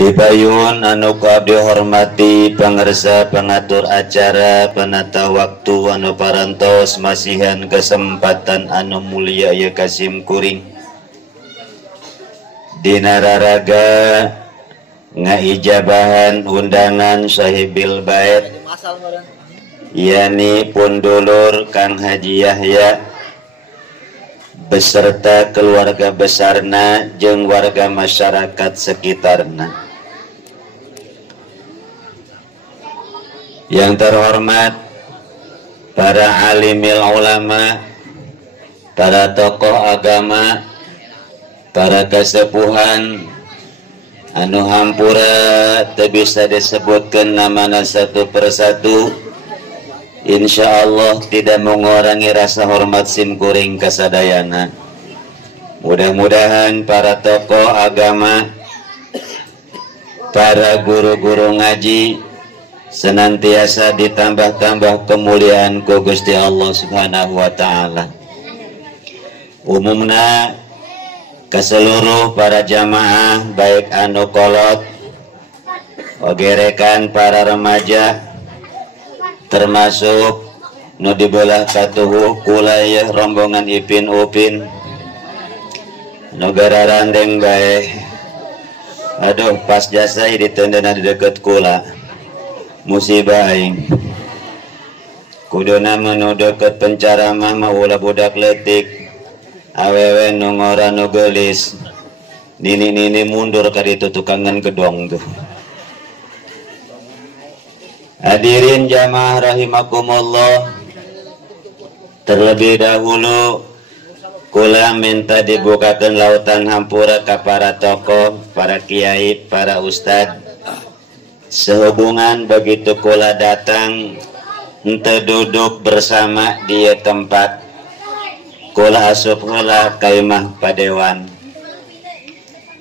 Tibayun anu abdi hormati pangarsa pengatur acara penata waktu anu parantos masihan kesempatan anu mulia ya Kasim kuring dina raraga ngaijabahan undangan sahibil bait yani pundulur Kang Haji Yahya beserta keluarga besarna jeung warga masyarakat sekitarna. Yang terhormat para alimil ulama, para tokoh agama, para kesepuhan anu hampura teu bisa disebutkeun namana satu persatu. Insya Allah tidak mengurangi rasa hormat simkuring kasadayana. Mudah-mudahan para tokoh agama, para guru-guru ngaji senantiasa ditambah-tambah kemuliaan ku Gusti Allah Subhanahu wa taala. Umumna ke seluruh para jamaah baik anu kolot ogerekan para remaja termasuk nu dibelah katuhu kulayah rombongan Ipin Upin negara randeng bae. Aduh pas jasa ditendana di deket kula musibah aing kuduna menu deket pencaramah mah ulah budak letik awewe nu ngora nu geulis nini mundur ka ditu tukangan gedong tuh. Hadirin jamaah rahimakumullah, terlebih dahulu kula minta dibukakan lautan hampura ka para tokoh, para kiai, para ustad. Sehubungan begitu kula datang ente duduk bersama di tempat kula asup heula ka imah padewan.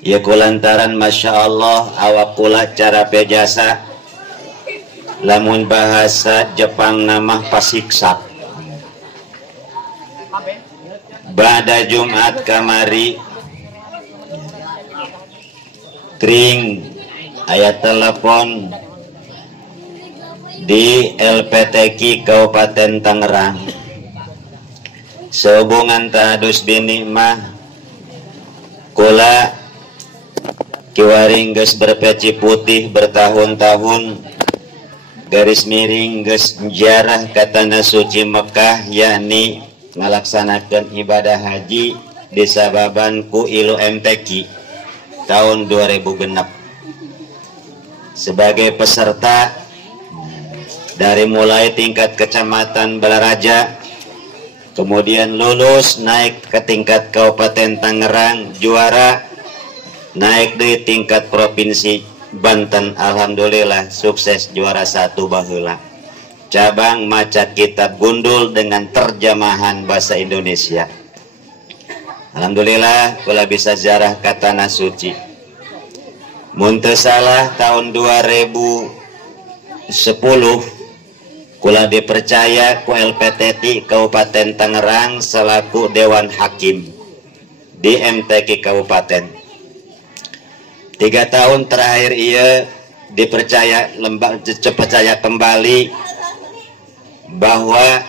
Ya kulantaran masya Allah awak kula cara pejasa lamun bahasa Jepang nama pasiksak. Bada Jumat kamari kring ayat telepon di LPTQ Kabupaten Tangerang. Sehubungan tadus bini mah kula kiwaring geus berpeci putih bertahun-tahun garis miring geus ziarah ka tanah suci Mekah yakni ngalaksanakeun ibadah haji disababan ku ilu MTQ tahun 2000 genep. Sebagai peserta dari mulai tingkat kecamatan Balaraja, kemudian lulus naik ke tingkat Kabupaten Tangerang juara, naik di tingkat provinsi Banten alhamdulillah sukses juara 1 baheula cabang maca kitab gundul dengan terjemahan bahasa Indonesia. Alhamdulillah kula bisa ziarah ka tanah suci. Mun teu salah tahun 2010 kula dipercaya ku LPTT Kabupaten Tangerang selaku Dewan Hakim di MTQ Kabupaten. 3 tahun terakhir ia dipercaya kembali bahwa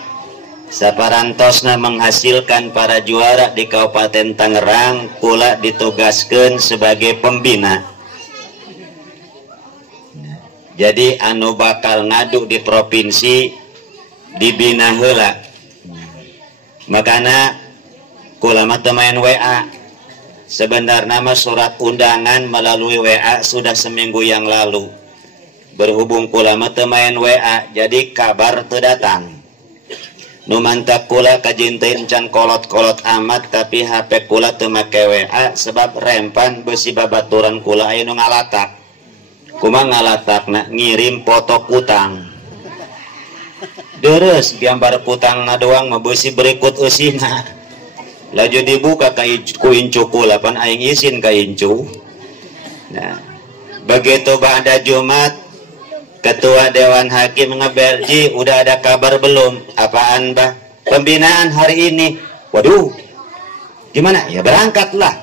saparantosna menghasilkan para juara di Kabupaten Tangerang kula ditugaskeun sebagai pembina. Jadi anu bakal ngadu di provinsi dibina heula. Makana kula mah teu main WA. Sebenarnya mah surat undangan melalui WA sudah seminggu yang lalu. Berhubung kula mah teu main WA, jadi kabar teu datang. Nu mantap kula kajinteun can kolot-kolot amat tapi HP kula teu make WA sebab rempan besi babaturan kula aya nu ngalatak. Kumaha ngalatakna ngirim foto kutang. Deres gambar kutangna doang mah beusi berikut eusina. Laju dibuka ku incu kula pan aing izin ka incu. Nah, begitu ba'da Jumat Ketua Dewan Hakim ngebelji, udah ada kabar belum? Apaan bah? Pembinaan hari ini. Waduh, gimana? Ya berangkatlah.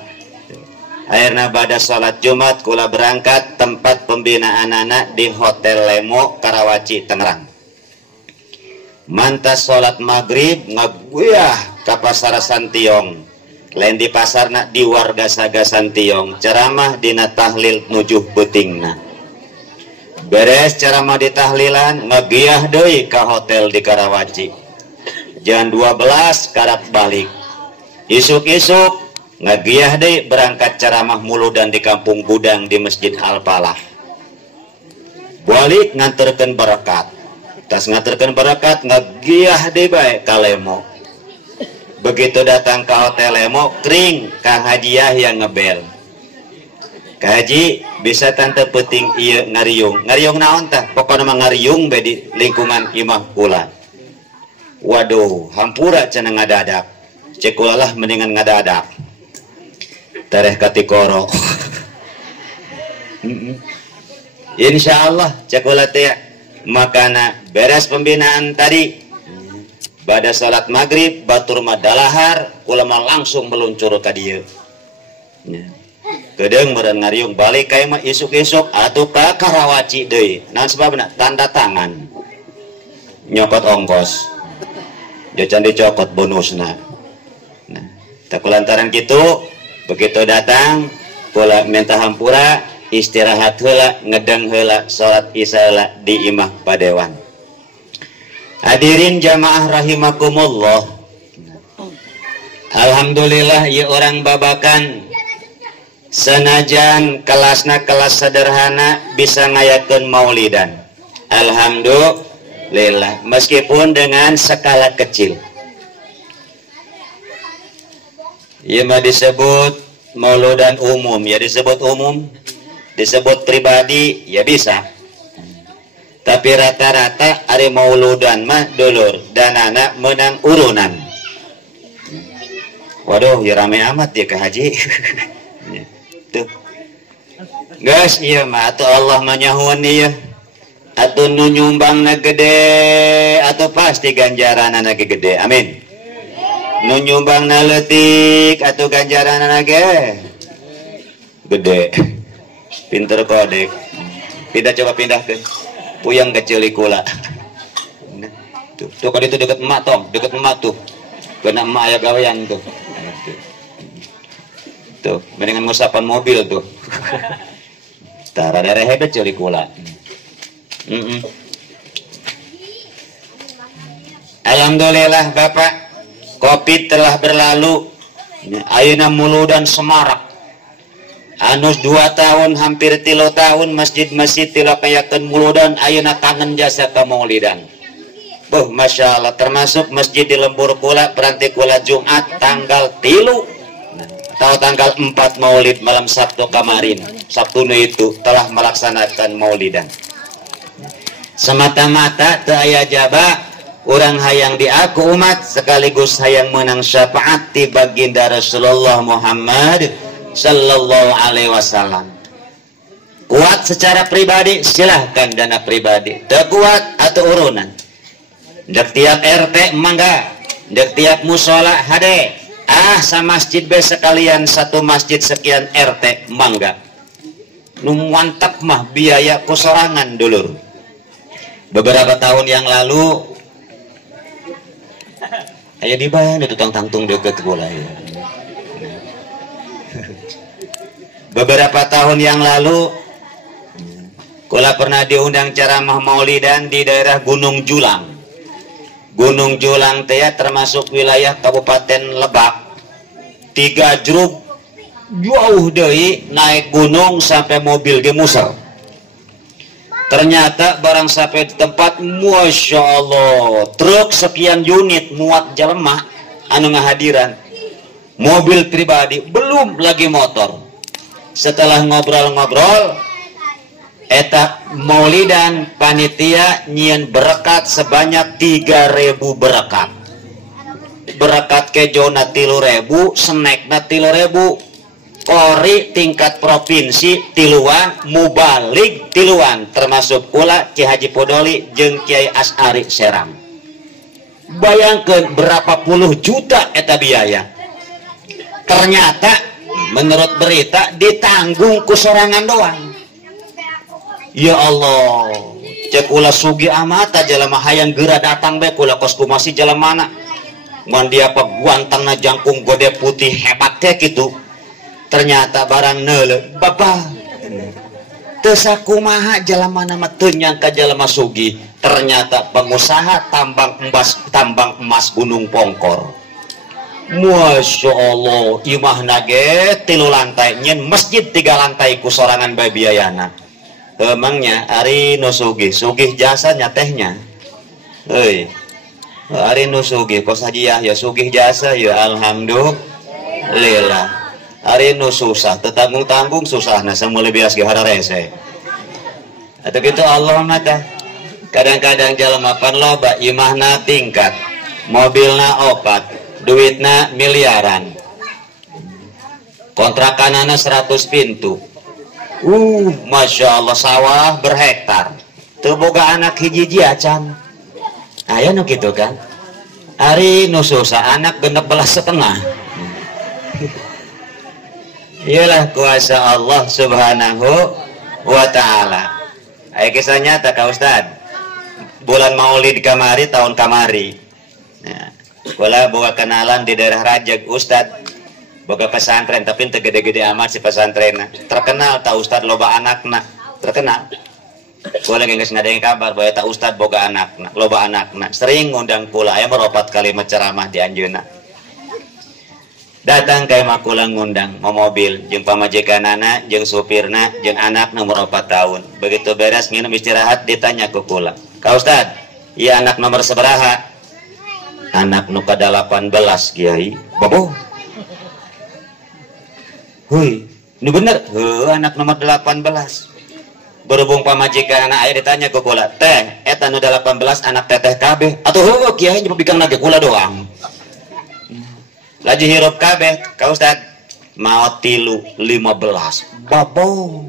Akhirnya pada sholat Jumat kula berangkat tempat pembinaan anak di Hotel Lemo Karawaci Tangerang. Mantas salat maghrib ngaguyah ka pasar Santiong, lain di pasarna di warga Saga Santiong, ceramah dina tahlil nujuh peutingna. Beres ceramah di tahlilan ngagiyah deui ka hotel di Karawaci. Jam 12 karap balik. Isuk-isuk ngagiyah deui berangkat ceramah muludan di Kampung Gudang di Masjid Al-Falah. Balik nganterkeun berkat. Tas nganterkeun berkat ngagiyah deui bae ka Lemo. Begitu datang ke Hotel Lemo, kring Kang Hajiah yang ngebel. Kang Haji, bisa tante peting iya ngariung. Ngariung naon tah? Pokoknya mah ngariung be di lingkungan imah kula. Waduh, hampura cenah ngadadak. Cek kula lah mendingan ngadadak. Tareh katikoro. Insyaallah cek kula teh makana beres pembinaan tadi. Pada salat maghrib batur madalahar ulama langsung meluncur ka dieu. Kedeung meureun ngariung balik ka mah isuk-isuk atuh ka Karawaci deui. Naon sababna? Tanda tangan. Nyokot ongkos. Jajan dicokot bonusna. Nah, tak kulantaran kitu begitu datang kula minta hampura istirahat heula ngedeng heula salat isya heula di imah padewan. Hadirin jamaah rahimakumullah. Alhamdulillah ya orang babakan senajan kelasna kelas sederhana bisa ngayakeun maulidan. Alhamdulillah meskipun dengan skala kecil. Ieu mah disebut mauludan umum, ya disebut umum, disebut pribadi ya bisa. Tapi rata-rata ari mauludan mah dulur dan anak menang urunan. Waduh, ya rame amat ya Kak Haji. Tuh. Guys, iya mah atuh Allah manyahun ieu. Atuh nu nyumbangna gede atuh pasti ganjaranana ge gede. Amin. Nu nyumbangna leutik atuh ganjaranana ge gede. Pinter kodek. Pindah coba pindah ke puyang kecil kula. Tuh kan itu deket emak tong, deket emak tuh. Kena emak aya gawean tuh. Tuh, mendingan ngusapan mobil tuh. Tara daerah hebat cili kula. Alhamdulillah Bapak, Covid telah berlalu. Ayeuna muludan semarak. Anus 2 tahun hampir 3 tahun masjid-masjid tilakayakeun muludan ayeuna kangen jasa ka maulidan. Boh Masya Allah termasuk masjid di lembur kula peranti kula Jumat tanggal 3 atau tanggal 4 maulid malam Sabtu kemarin. Sabtu itu telah melaksanakan maulidan. Semata-mata teu aya jaba urang hayang diaku umat sekaligus hayang menang syafaat ti baginda Rasulullah Muhammad Sallallahu Alaihi Wasallam. Kuat secara pribadi silahkan dana pribadi. Teu kuat atau urunan. Dek tiap RT mangga, dek tiap musola hade. Sa masjid be sekalian satu masjid sekian RT mangga. Nu mantap mah biaya kusorangan dulur. Beberapa tahun yang lalu aya dibayar itu tangtung deket kula ya. Beberapa tahun yang lalu kula pernah diundang ceramah maulidan di daerah Gunung Julang. Gunung Julang teh termasuk wilayah Kabupaten Lebak. 3 jruk jauh deui naik gunung sampai mobil ge musel. Ternyata barang sampai di tempat Masya Allah truk sekian unit muat jelema anu ngahadiran. Mobil pribadi belum lagi motor. Setelah ngobrol-ngobrol eta maulidan panitia nyieun berkat sebanyak 3.000 berkat. Berkat kejona 3.000, snackna 3.000, kori tingkat provinsi tiluan, mubalik tiluan, termasuk kula Ki Haji Podoli jeung Kiai As'ari Serang. Bayangkeun berapa puluh juta eta biaya. Ternyata menurut berita ditanggung ku sorangan doang. Ya Allah, cek ulah sugi amat aja lama hayang geura datang be kula kosku masih jalan mana mandi apa guantangna jangkung gode putih hebat teh gitu ternyata barang neule bapak tesakumaha jalan mana mah teu nyangka jalema sugi ternyata pengusaha tambang emas Gunung Pongkor. Masya Allah, imah nage 3 lantai nyen masjid 3 lantai ku sorangan bae biayana. Emangnya ari nu sugih jasanya tehnya euy ari nu sugih kos hadiah ya sugih jasa ya alhamdulillah ari nu susah tetanggung-tanggung susahna samule bias ge hararese atuh kitu Allah mah tah kadang-kadang jalema pan loba imahna tingkat mobilna opat duitna miliaran kontrakanana 100 pintu. Masya Allah sawah berhektar teu boga anak hiji acan aya nu kitu kan ari nu susah anak 16,5 iyalah kuasa Allah subhanahu wa ta'ala. Aya kisah nyata ka Ustad bulan maulid kamari tahun kamari nah, kula boga kenalan di daerah Rajag Ustad boga pesantren tapi teu gede-gede amat si pesantrenna terkenal ta Ustad loba anakna terkenal kula geus ngadenge kabar bahwa ta Ustad boga anakna loba anakna sering ngundang kula aya meropat kali ceramah di anjeunna datang ka imah kula ngundang mau mobil jeung pamajikanana jeung supirna jeung anakna umur 4 tahun begitu beres nginum istirahat ditanya ku kula ka Ustad ieu anak nomor sabaraha anak nu ka-18 Kiai boboh. Hui, ini bener, anak nomor 18. Berhubung pamajikan anak ayah ditanya ke kula, teh, eta nu 18 anak teteh kabeh, atau kiai cuma bikin lagi kula doang. Lagi hirup kabeh, kau Ustad, mau 15, babong.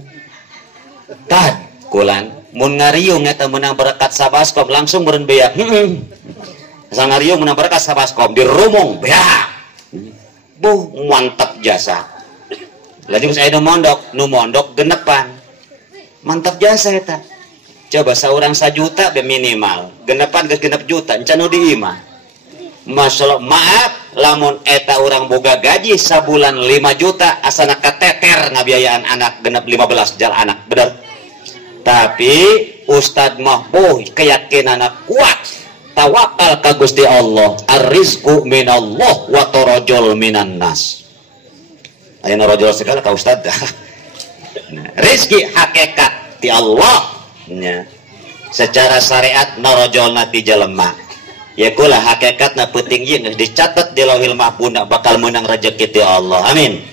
Tad, kulan, mun ngariung eta menang berkat sabaskom langsung beren beak. Sang ngariung menang berkat sabaskom di rumung beak. Bu, mantap jasa. Lajeng saya nu mondok genepan mantap jasa eta coba saurang 1 juta be minimal genepan ke genep juta encan nu di imah masalah maaf lamun eta urang boga gaji sabulan 5 juta asana kateter ngabiayaan anak genep 15 jal anak bener tapi Ustad mah keyakinana kuat tawakal ka Gusti Allah ar-rizqu minallah wa tarajul minan nas. Ayo rojol segala ka Ustad rizki hakikat ti Allah nya secara syariat narojolna ti jelema ya kula hakikatna penting ieu dicatat di lauhil mahfuz bakal menang rezeki ti Allah amin.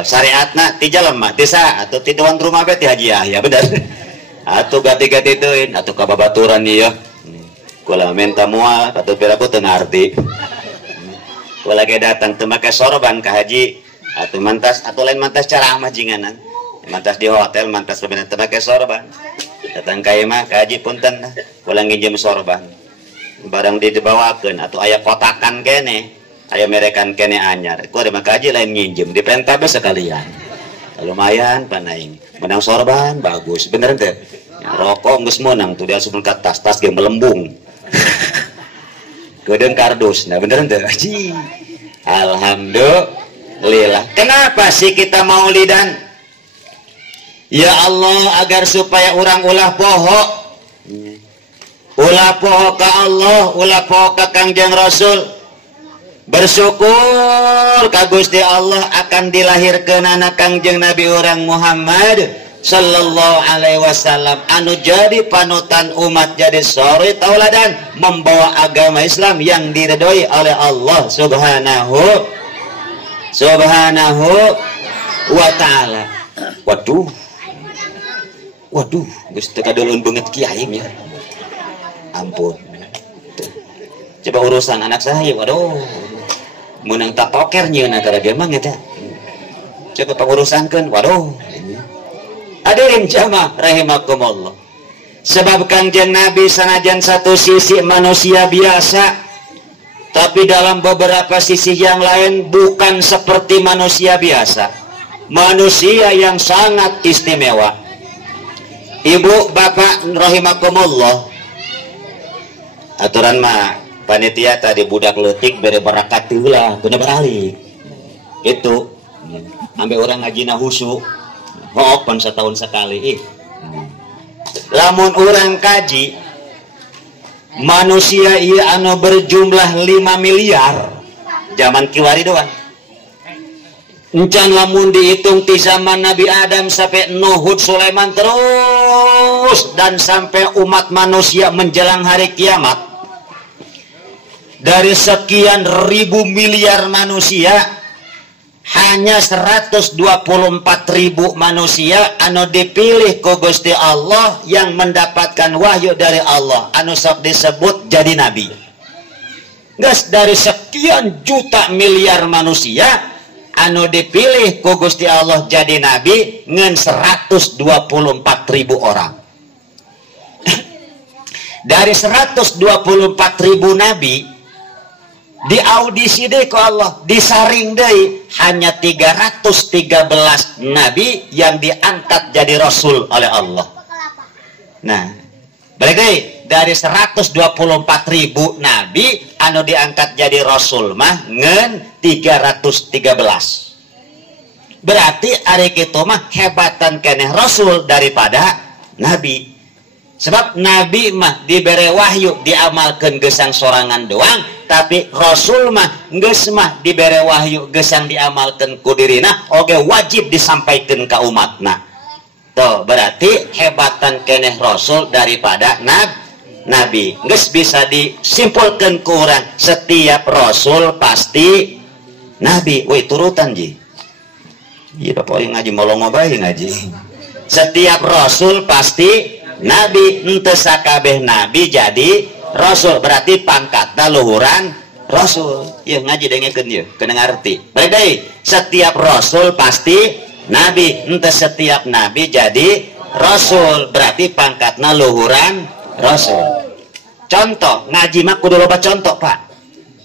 Syariatna ti jelema ti sa atuh ti tuan rumah be ti hajiah ya bener atuh gati-gati teuin atuh ka babaturan ieu kula minta moal atuh piraku teu ngarti kula ge datang teu make sorban ka haji atau mantas atau lain mantas ceramah jinganan mantas di hotel mantas pembinaan pakai sorban datang ka imah kaji punten kula nginjem sorban barang dibawakeun atau aya kotakan kene aya merekan kene anyar ku ada kaji lain nginjem di pentabe sekalian lumayan panaing menang sorban bagus bener teh ya, rokok geus meunang tuh dia asup ka tas ge melembung kedeung kardus nah bener teh haji alhamdulillah. Kenapa sih kita maulidan? Ya Allah agar supaya orang ulah poho ka Allah ulah poho ka Kangjeng Rasul bersyukur ka Gusti Allah akan dilahirkeun anak Kangjeng Nabi orang Muhammad sallallahu alaihi wasallam anu jadi panutan umat jadi suri tauladan membawa agama Islam yang diridhoi oleh Allah subhanahu wa ta'ala. Waduh geus teu kadulun beungeut kiai nya ampun coba urusan anak saya waduh meunang tak toker nyieuna kada ge mah eta coba pengurusankeun waduh hadirin jamaah rahimakumullah sebab Kangjeng Nabi sanajan satu sisi manusia biasa tapi dalam beberapa sisi yang lain bukan seperti manusia biasa manusia yang sangat istimewa Ibu bapak rahimakumullah, aturan mah panitia tadi budak leutik bere barakat heula teu balik gitu. Ambil orang ngajina husu hook pan setahun sekali. Lamun orang kaji manusia iya anu berjumlah 5 miliar zaman kiwari doang. Encan lamun dihitung di zaman Nabi Adam sampai Nuh, Sulaiman terus dan sampai umat manusia menjelang hari kiamat, dari sekian ribu miliar manusia hanya 124.000 manusia anu dipilih ku Gusti Allah yang mendapatkan wahyu dari Allah anu sok disebut jadi nabi. Geus dari sekian juta miliar manusia anu dipilih ku Gusti Allah jadi nabi ngan 124.000 orang. Dari 124.000 nabi diaudisi deh ku Allah, disaring deh hanya 313 nabi yang diangkat jadi rasul oleh Allah. Nah, balik deh, dari 124.000 nabi anu diangkat jadi rasul mah ngen 313. Berarti ari kitu mah hebatan keneh rasul daripada nabi. Sebab nabi mah dibere wahyu diamalkeun gesang sorangan doang, tapi rasul mah geus mah dibere wahyu gesang diamalkeun ku dirina oge wajib disampaikan ka umatna. Tuh berarti hebatan keneh rasul daripada nabi. Geus bisa disimpulkeun ku urang setiap rasul pasti nabi. Woi turutan ji. Ieu bapak ngaji molongo bae ngaji. Setiap rasul pasti nabi, ente sakabeh nabi jadi rasul, berarti pangkatna luhuran rasul. Yeuh ngaji dengekeun yeuh, kena ngarti. Baik deui, setiap rasul pasti nabi, ente setiap nabi jadi rasul, berarti pangkatna luhuran rasul. Contoh, ngaji mah kudu loba contoh, Pak.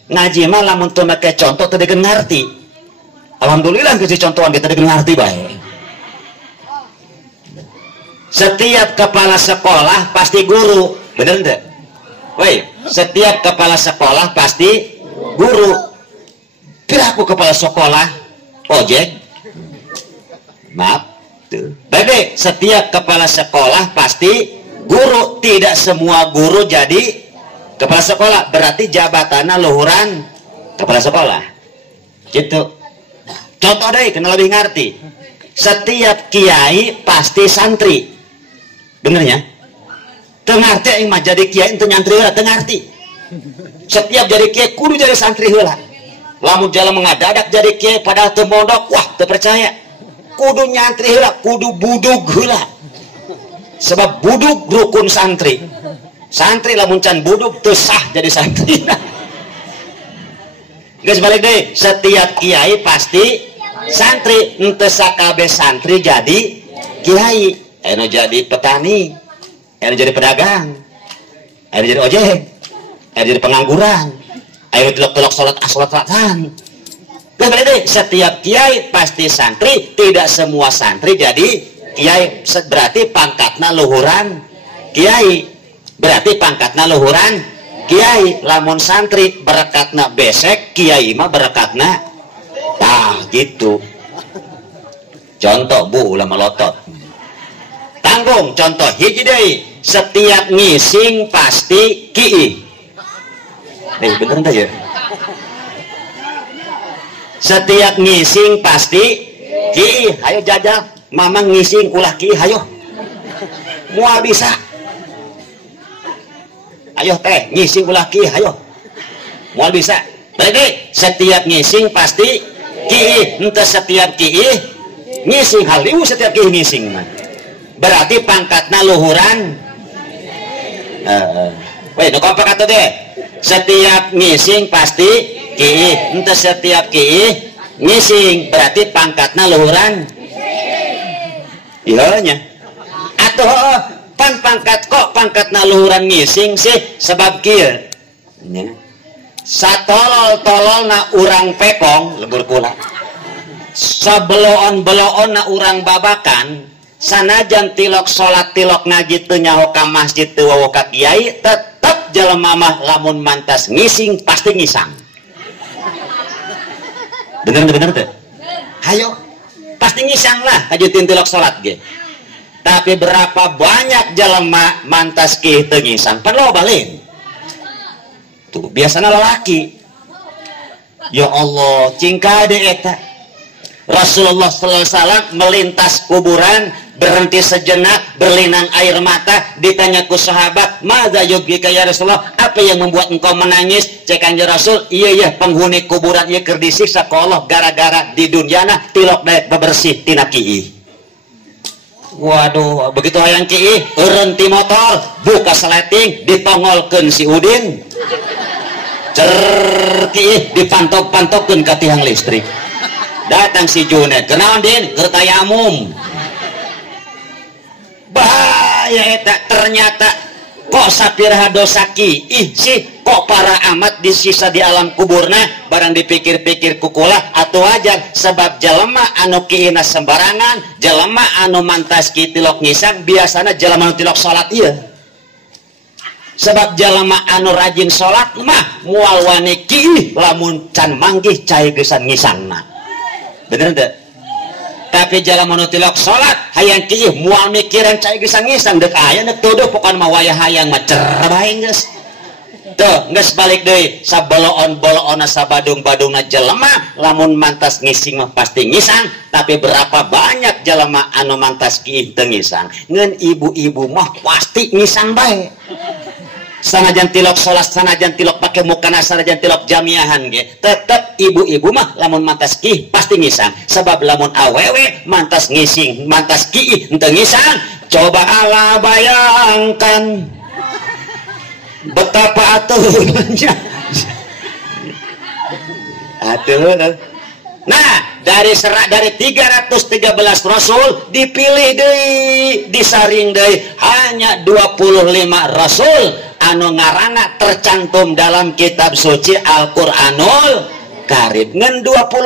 Ngaji mah lamun teu make contoh teu deukeun ngarti. Alhamdulillah geus contohan kita deukeun ngarti bae. Setiap kepala sekolah pasti guru, bener enggak? Woi, setiap kepala sekolah pasti guru. Piraku kepala sekolah ojek? Maaf, tuh. Baik, setiap kepala sekolah pasti guru. Tidak semua guru jadi kepala sekolah, berarti jabatannya luhuran kepala sekolah. Gitu. Contoh deh, kena lebih ngerti. Setiap kiai pasti santri. Benernya teu ngarti aing mah jadi kiai teu nyantri heula, teu ngarti. Setiap jadi kiai kudu jadi santri heula. Lamun jalan mengadadak jadi kiai padahal teu mondok, wah teu percaya. Kudu nyantri heula, kudu budug heula. Sebab budug rukun santri. Santri lamun can budug teu sah jadi santri. Geus balik deui, setiap kiai pasti santri, henteu sakabeh santri jadi kiai. Anu jadi petani, anu jadi pedagang, anu jadi ojek, anu jadi pengangguran, anu telok-telok sholat aswatan. Setiap kiai pasti santri, tidak semua santri jadi kiai. Berarti pangkatna luhuran kiai, berarti pangkatna luhuran kiai. Lamun santri berekatna besek, kiai mah berekatna gitu. Contoh bu ulama lotot. Tanggung contoh hiji deui, setiap ngising pasti ki'i. Bener entah ya? Setiap ngising pasti ki'i. Hayo jajal, mamang ngising ulah ki'i, hayo. Mual bisa. Ayo teh, ngising ulah ki'i, hayo. Mual bisa. Berarti setiap ngising pasti ki'i. Entah setiap ki'i ngising, haliu setiap ki'i ngising mah. Berarti pangkatna luhuran. Woi, nu kompak atuh deh. Setiap ngising pasti ki'i. Ente setiap ki'i ngising, berarti pangkatna luhuran. Iya nya. Atuh pan pangkat kok pangkatna luhuran ngising sih sebab kieu. Nya. Satolol-tololna urang pekong lebur kula. Sabeloon-beloonna urang babakan. sanajan tilok salat tilok ngaji teu nyaho ka masjid teu wawa ka kiai tetep jelema mah lamun mantas ngising pasti ngisang. Bener teh? Hayo pasti ngisang lah kajutin tilok salat ge. Tapi berapa banyak jelema mantas kieu teu ngisang? Pan loba lain. Tuh biasana lalaki. Ya Allah, cingkade eta. Rasulullah sallallahu alaihi wasallam melintas kuburan, berhenti sejenak, berlinang air mata, ditanya ku sahabat, "Madza yubika ya Rasulullah? Apa yang membuat engkau menangis?" Cek Kanjeng Rasul, "Iya penghuni kuburan ieu keur disiksa ku Allah gara-gara di dunyana tilok daek bebersih tina kieu." Waduh, begitu hayang kieu, eureun ti motor, buka seleting, ditongolkeun si Udin. Cer kieu dipantok-pantokkeun ka tiang listrik. Datang si Junet, kenaon Din? Keur tayamum. Bahaya eta, ternyata kok sapiraha dosa kieu sih, kok parah amat disisa di alam kuburna, barang dipikir-pikir kukulah atuh wajar, sebab jelema anu kiina sembarangan, jelema anu mantas kieu tilok ngisang biasana jelema anu tilok salat ieu. Sebab jelema anu rajin salat mah moal wani kieu lamun can manggih cai geusan ngisangna. Bener teh? Tapi jelema anu tilok salat hayang kieu moal mikiran cai geusan ngisang deuk aya neuk tuduh pokona mah wayah hayang mah cer bae geus. Tuh, geus balik deui saboloon-boloona sabadung-badungna jelema lamun mantas ngising mah pasti ngisang, tapi berapa banyak jelema anu mantas kieu teu ngisang. Ngeun ibu-ibu mah pasti ngisang bae. Sanajan tilok salat, sanajan tilok pake mukana, sanajan tilok jamiahan ge, tetep ibu-ibu mah lamun mantas kieu pasti ngisang. Sebab lamun awewe mantas ngising, mantas kieu henteu ngisang, coba Allah bayangkan betapa atuhnya. Atuh. Nah, dari 313 rasul dipilih deui, disaring deui hanya 25 rasul anu ngaranna tercantum dalam kitab suci Al-Qur'anul Karim. Ngan 25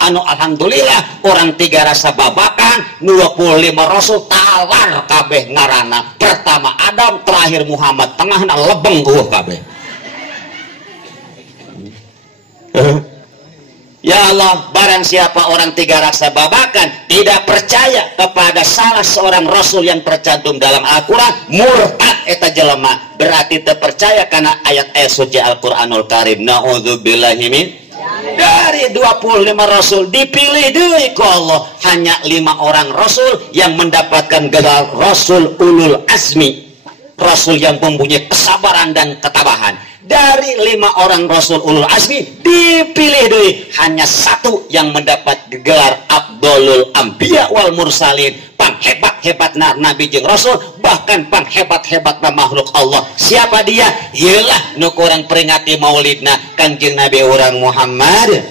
anu alhamdulillah orang tiga rasa babakan, 25 rasul talar kabeh ngaranna. Pertama Adam, terakhir Muhammad, tengahna lebeng kabeh. Ya Allah, barang siapa orang tiga rasa babakan tidak percaya kepada salah seorang rasul yang tercantum dalam Al-Quran, murtad eta jelema, berarti terpercaya karena ayat-ayat suci Al-Quranul Karim. Na'udzubillahi min. Dari 25 rasul dipilih deui ku Allah hanya 5 orang rasul yang mendapatkan gelar rasul ulul azmi, rasul yang mempunyai kesabaran dan ketabahan. Dari 5 orang rasul ulul azmi dipilih deui hanya 1 yang mendapat gelar Abdulul Anbiya wal Mursalin, panghebat-hebatna nabi jeung rasul, bahkan panghebat-hebatna makhluk Allah. Siapa dia? Ialah nu kurang peringati maulidna Kanjeng Nabi urang Muhammad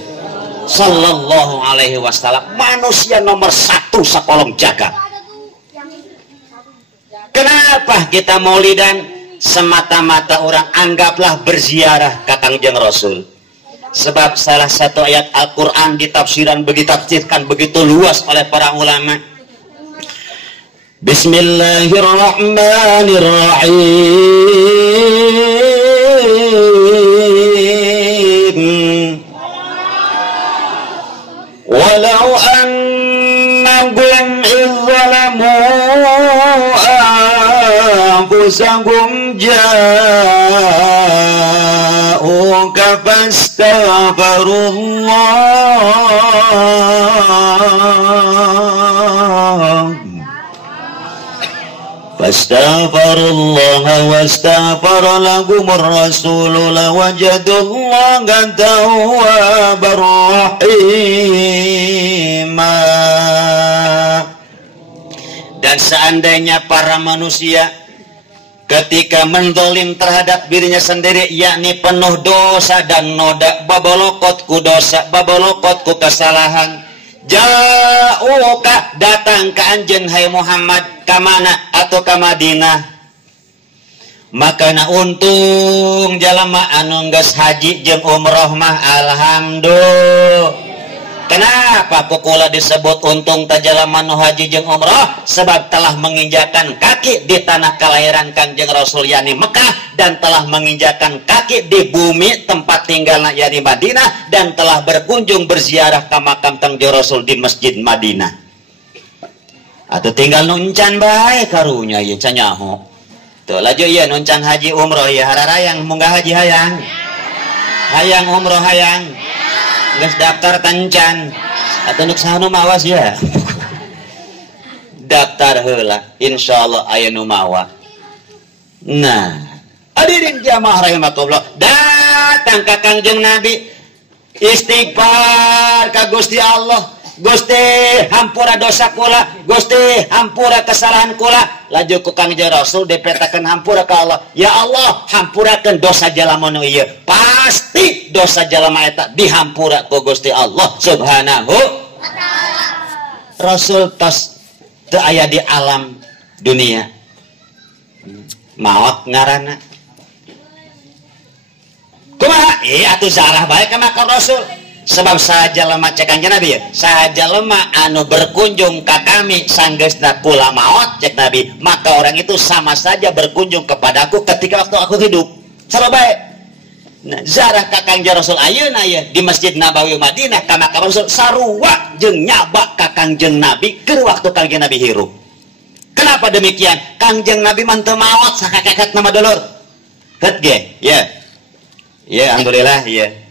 sallallahu alaihi wasallam, manusia nomor 1 sakolong jagat. Kenapa kita maulidan? Semata-mata orang anggaplah berziarah ka Kangjeng Rasul. Sebab salah satu ayat Al-Quran ditafsirkan begitu luas oleh para ulama. Bismillahirrahmanirrahim. Walau annahum izzalamu anfusahum ja'uka fastaghfirullah wastaghfar lahumur rasul lawajadullaha tawwabar rahim. Dan seandainya para manusia ketika mendolim terhadap dirinya sendiri, yakni penuh dosa dan noda, babolokot ku dosa, babolokot ku kesalahan, jauka datang ke anjeun hai Muhammad, kamana atau ke Madinah, maka na untung jalma anu geus haji jeung umroh mah alhamdulillah. Kenapa kukula disebut untung tajalaman nu haji jeung umrah? Sebab telah menginjakan kaki di tanah kelahiran Kangjeng Rasul yakni Mekah, dan telah menginjakan kaki di bumi tempat tinggalnya yakni Madinah, dan telah berkunjung berziarah ke makam Kangjeng Rasul di Masjid Madinah. Atau tinggal nuncan bae karunya ieu can nyaho. Tuh laju ieu nuncan haji umrah ieu hararayang munggah haji hayang. Hayang umrah hayang. Geus daftar tancan atau nuk saha nu mawas ya. Daftar heula insyaallah aya nu mawa. Nah, hadirin jamaah rahimakumullah, datang ka Kangjeng Nabi istighfar ka Gusti Allah. Gusti hampura dosa kula, Gusti hampura kesalahan kula. Laju ku Kangjeng Rasul dipetakeun hampura ka Allah. Ya Allah, hampurakeun dosa jalma nu ieu. Pasti dosa jalma eta dihampura ku Gusti Allah Subhanahu wa taala. Rasul tos teu aya di alam dunia. Maot ngaranna. Kumaha? Atuh zarah bae ka makam Rasul. Sebab saja lemah cek Kangjeng Nabi ya, saja lemah anu berkunjung ke kami sanggeusna kula maot cek Nabi, maka orang itu sama saja berkunjung kepadaku ketika waktu aku hidup. Salah baik. Nah, zarah ka Kangjeng Rasul ayeuna ya di Masjid Nabawi Madinah ka makam Rasul sarua jeung nyaba ka Kangjeng Nabi keur waktu Kangjeng Nabi hirup. Kenapa demikian? Kangjeng Nabi mah teu maot sakakeket nama dulur. Ket ge, ya. Ya alhamdulillah ya.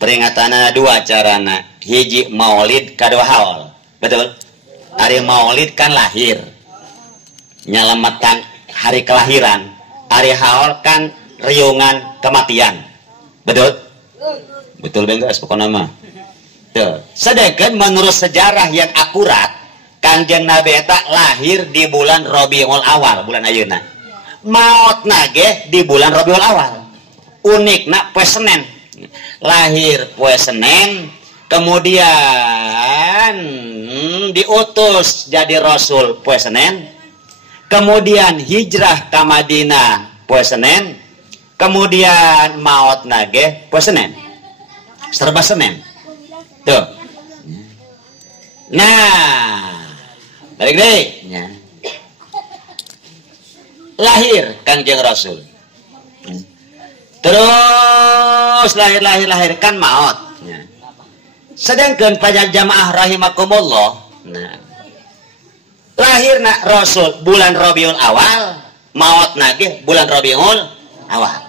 Peringatana dua carana, hiji maulid kadua haul, betul? Hari maulid kan lahir, nyelamatkan hari kelahiran. Hari haul kan riungan kematian, betul? Betul benggas pokoknya mah. Tuh, sedangkan menurut sejarah yang akurat, Kangjeng Nabi eta lahir di bulan Rabiul Awal, bulan ayeuna. Maot nage di bulan Rabiul Awal. Unikna poe Senen. Lahir poe Senen, kemudian diutus jadi Rasul poe Senen, kemudian hijrah ke Madinah poe Senen, kemudian maot nage poe Senen, serba Senen. Tuh. Nah, balik deh. Lahir Kangjeng Rasul. Terus lahir kan maut. Sedangkan pada jamaah rahimakumullah, nah, lahirna Rasul bulan Rabiul Awal, maut nage bulan Rabiul Awal.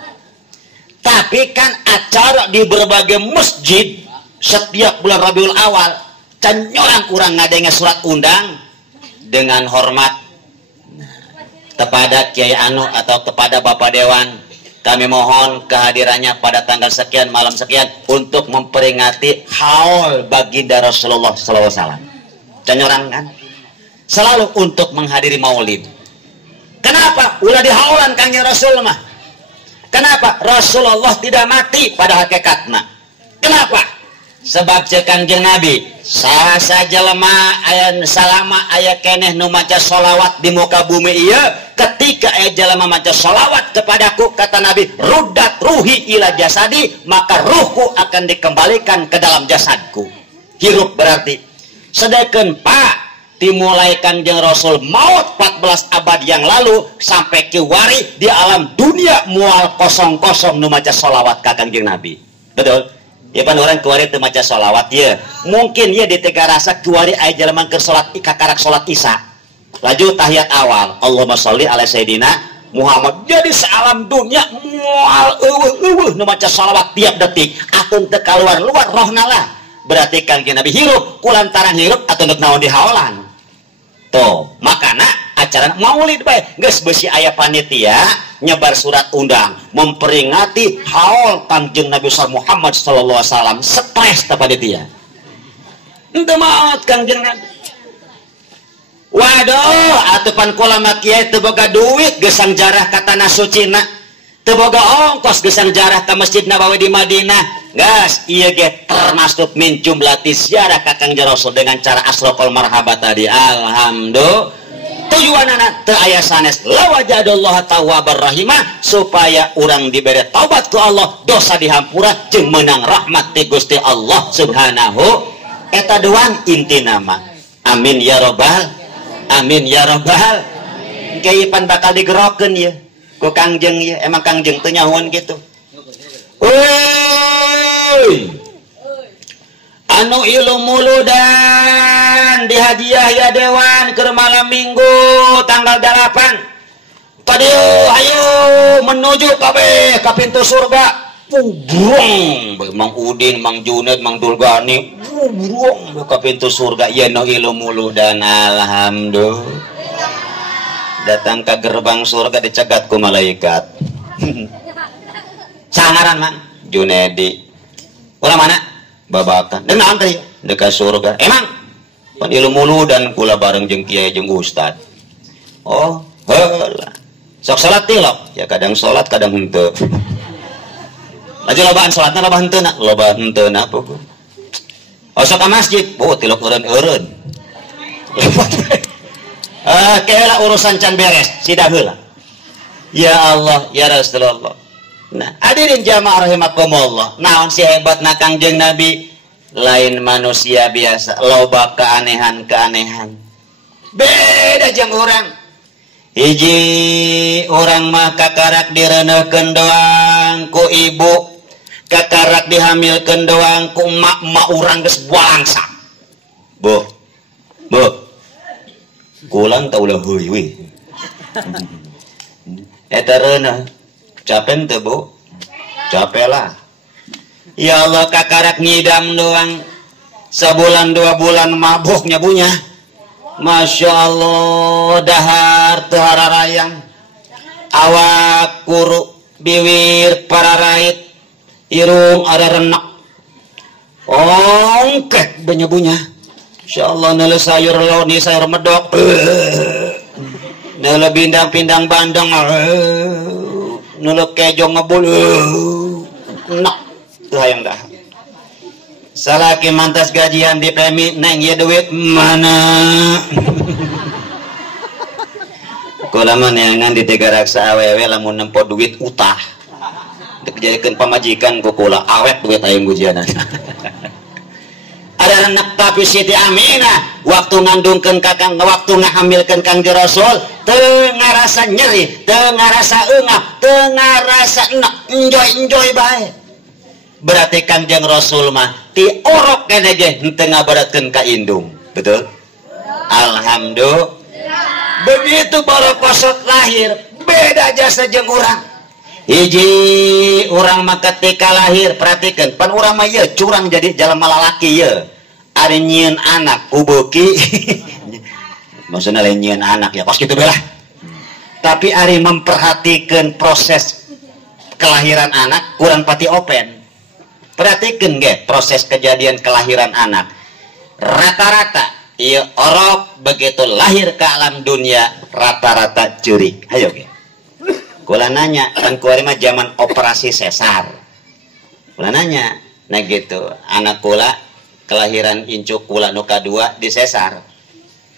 Tapi kan acara di berbagai masjid setiap bulan Rabiul Awal, can nyorang kurang ngadenge surat undang dengan hormat kepada Kiai Anu atau kepada Bapak Dewan. Kami mohon kehadirannya pada tanggal sekian, malam sekian untuk memperingati haul baginda Rasulullah SAW. Canyoran kan? Selalu untuk menghadiri maulid. Kenapa? Ulah dihaulan Kangjeng Rasul mah. Kenapa? Rasulullah tidak mati pada hakikatnya. Kenapa? Sebab cek Kangjeng Nabi, saha saja lemah ayat salama ayat keneh nu maca sholawat di muka bumi iya, ketika ayat jalama maca sholawat kepadaku, kata Nabi, ruddat ruhi ila jasadi, maka ruhku akan dikembalikan ke dalam jasadku. Hirup berarti. Sedangkan Pak dimulai Kangjeng Rasul maut 14 abad yang lalu sampai kiwari di alam dunia mual kosong-kosong nu maca sholawat ka Kangjeng Nabi. Betul? Ya pan orang kuari teu maca sholawat ya. Mungkin ya di tega rasa kuari aya jalema keur salat kakarak salat Isya. Laju tahiyat awal, Allahumma sholli ala sayidina Muhammad. Jadi sealam dunia moal eueuh nu maca sholawat tiap detik. Atun teu kaluar-luar rohna lah. Berarti Kangjeng Nabi hirup, kulantaran hirup atau untuk naon dihaolan. Tuh, makana acara maulid bae geus beusi aya panitia nyebar surat undang memperingati haul Kangjeng Nabi Muhammad sallallahu alaihi wasallam. Stres teh panitia. Henteu maot Kangjeng Nabi. Waduh, atupan kulama kiai teu boga duit geusang jarah ka tanah sucina. Teu boga ongkos geusang jarah ka Masjid Nabawi di Madinah. Gas, iya ge termasuk min jumlati ziarah ka Kangjeng Rasul dengan cara asraqul marhabat tadi. Alhamdulillah. Tujuanana teu aya sanes lawajadullah tawwabar rahimah, supaya urang dibere taubat ku Allah, dosa dihampura jeung meunang rahmat ti Gusti Allah Subhanahu eta doang inti nama. Amin ya robbal, amin ya robbal. Kayaknya bakal digerokeun ya ku Kangjeng ya. Emang Kangjeng teu nyahoan gitu. Woi, anu ilu muludan di hadiah ya Dewan ke malam minggu tanggal 8 padieu ayo menuju kabeh ka pintu surga. Buang Mang Udin, Mang Junet, Mang Dulgani buang ka pintu surga. Ya no ilu muludan alhamdulillah datang ke gerbang surga dicegat ku malaikat. Sangaran Mang Junedi. Ulah mana? Babakan. Dan naon tadi? Dekat surga. Emang pan ilmu mulu dan kula bareng jeung kiai jeung ustad. Oh, heula. Sok salat tilok. Ya kadang salat kadang henteu. Laju lobaan salatna loba henteuna. Loba henteuna pokok. Oh sok ka masjid. Oh tilok eureun-eureun. Kayak urusan can beres. Sidah heula. Ya Allah, ya Rasulullah. Nah, hadirin jamaah rahimakumullah. Naon si hebatna Kangjeng Nabi? Lain manusia biasa, loba keanehan-keanehan. Beda jeung urang. Hiji urang mah kakarak direuneukeun doang ku ibu, kakarak dihamilkeun doang ku mak urang geus bangsa. Bu. Kulang tau ulah heuy we. Eta reuneuh capek teu Bu? Capek lah. Ya Allah kakarak ngidam doang sebulan 2 bulan mabuknya bunya. Masya Allah dahar teu hararayang, awak kuru, bibir pararait, irung ada renak, ongkek bunya. Insya Allah nele sayur loni sayur medok, nele pindang bandeng, nele kejo ngebul, nak tuh yang dah. Salaki mantas gajian di premi neng ya duit mana? Kula mah neangan di tiga raksa awewe lamun nempo duit utah. Dijadikeun pamajikan ku kula awet duit aya gujianan. Ada anak tapi Siti Aminah waktu ngandungkeun kakang waktu ngahamilkeun Kangjeng Rasul teu ngarasa nyeri, teu ngarasa eungah, teu ngarasa enak, enjoy bae. Berarti Kangjeng Rasul mah ti orok kene ge henteu ngabaratkeun ka indung. Betul? Alhamdulillah. Begitu barokosot lahir beda jasa jeung urang. Hiji urang mah ketika lahir perhatikeun pan urang mah ieu curang jadi jelema lalaki ieu. Ari nyieun anak ku beuki. Maksudna lain nyieun anak ya pas kitu belah. Tapi ari memperhatikan proses kelahiran anak kurang pati open. Perhatikan ge proses kejadian kelahiran anak. Rata-rata ieu orok begitu lahir ke alam dunia rata-rata jurig. Hayo ge. Kula nanya kan kuari mah zaman operasi sesar. Kula nanya, nah gitu, anak kula kelahiran incuk kula nu kadua di sesar.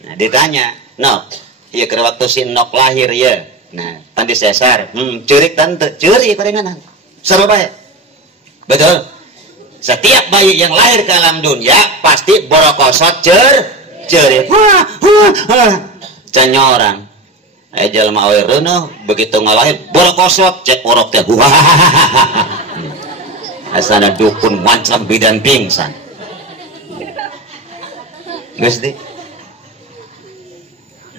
Nah ditanya, "Nok, ieu keur waktu si Nok lahir ya." Nah, pan di sesar. Jurig tante, jurig paringanan. Sarua bae. Betul? Setiap bayi yang lahir ke alam dunia pasti borokosot cerit. Canyorang. Jalma awe reuneuh begitu ngalahir borokosot cek orok teh. Asana dukun wancam bidan pingsan. Geus di.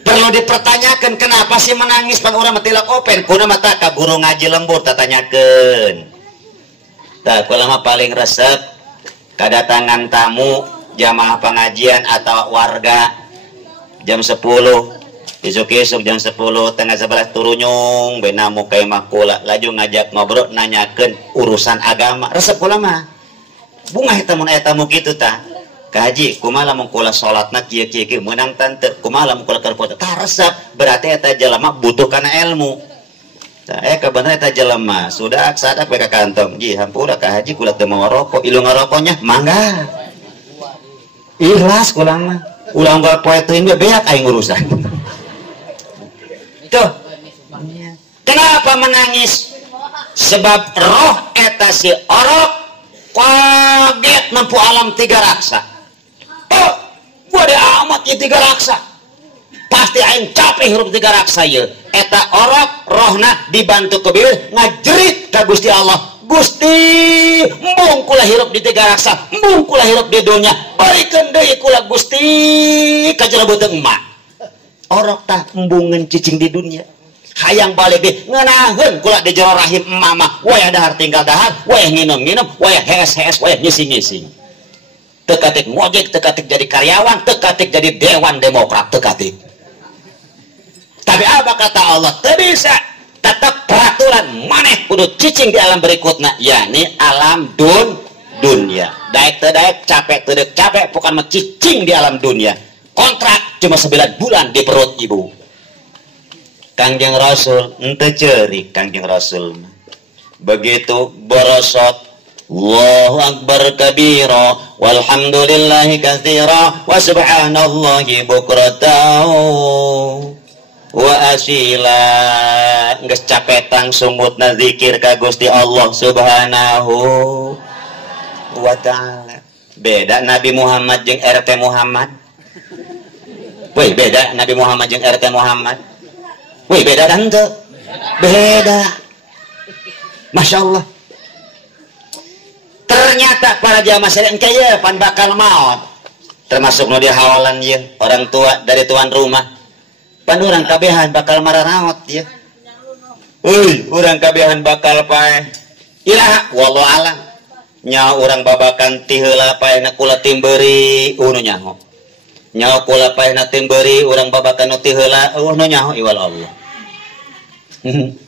Perlu dipertanyakan kenapa sih menangis pan urang tilak open kuna mata ka guru ngaji lembur tatanyakeun. Tah kula mah paling resep kedatangan tamu jamaah pengajian atau warga jam 10 isuk-isuk jam 10 tengah 11 turunyung benamu ka imah kula laju ngajak ngobrol nanyakeun urusan agama. Resep kula mah bunga eta mun aya tamu kitu tah ka haji kumaha lamun kula salatna kieu-kieu meunang tante kumaha lamun kula keur foto tah resep berarti eta jelema butuh kana ilmu. Kebenaran eta jelema sudah sadak beka kantong ji hampura ka haji kula teu mau rokok ilu ngarokoknya mangga ikhlas kulang mah ulang gua poe teuing beak aing urusan tuh kenapa menangis sebab roh eta si orok kaget mampu alam tiga raksa kiamat ieu tiga raksa pasti aing capek hirup tiga raksa ieu eta orok rohna dibantu ku bibir ngajerit ka Gusti Allah Gusti embung kula hirup di tiga raksa embung kula hirup di dunya barikeun deui kula Gusti ka jero beuteung emak orok tah embungeun cicing di dunia hayang balik deh ngeunaheun kula di jero rahim mama wayah dahar tinggal dahar wayah nginum-nginum wayah hees-hees wayah ngising-ngising teu katik ngojek teu katik jadi karyawan teu katik jadi dewan demokrat teu katik tapi apa kata Allah teu bisa tetap peraturan maneh kudu cicing di alam berikutna yakni alam dunia daek teu daek capek teu deuk capek bukan mah cicing di alam dunia kontrak cuma 9 bulan di perut ibu Kangjeng Rasul ente ceurik Kangjeng Rasul begitu borosot Allahu akbar kabira walhamdulillahi katsira wa subhanallahi bukratan wa asila geus capetang sumutna zikir ka Gusti Allah subhanahu wa ta'ala beda Nabi Muhammad jeung RT Muhammad weh beda Nabi Muhammad jeung RT Muhammad wih beda dan tuh beda Masya Allah ternyata para jamaah sekalian kaya pan bakal maut termasuk nu dihawalan ya orang tua dari tuan rumah pan urang kabehan bakal marah naot ya urang kabehan bakal pae ilaha wallahu alam nya urang babakan ti heula paena kula timberi nu nyaho nyaho kula paena timberi urang babakan nu ti heula nu nyaho iwal Allah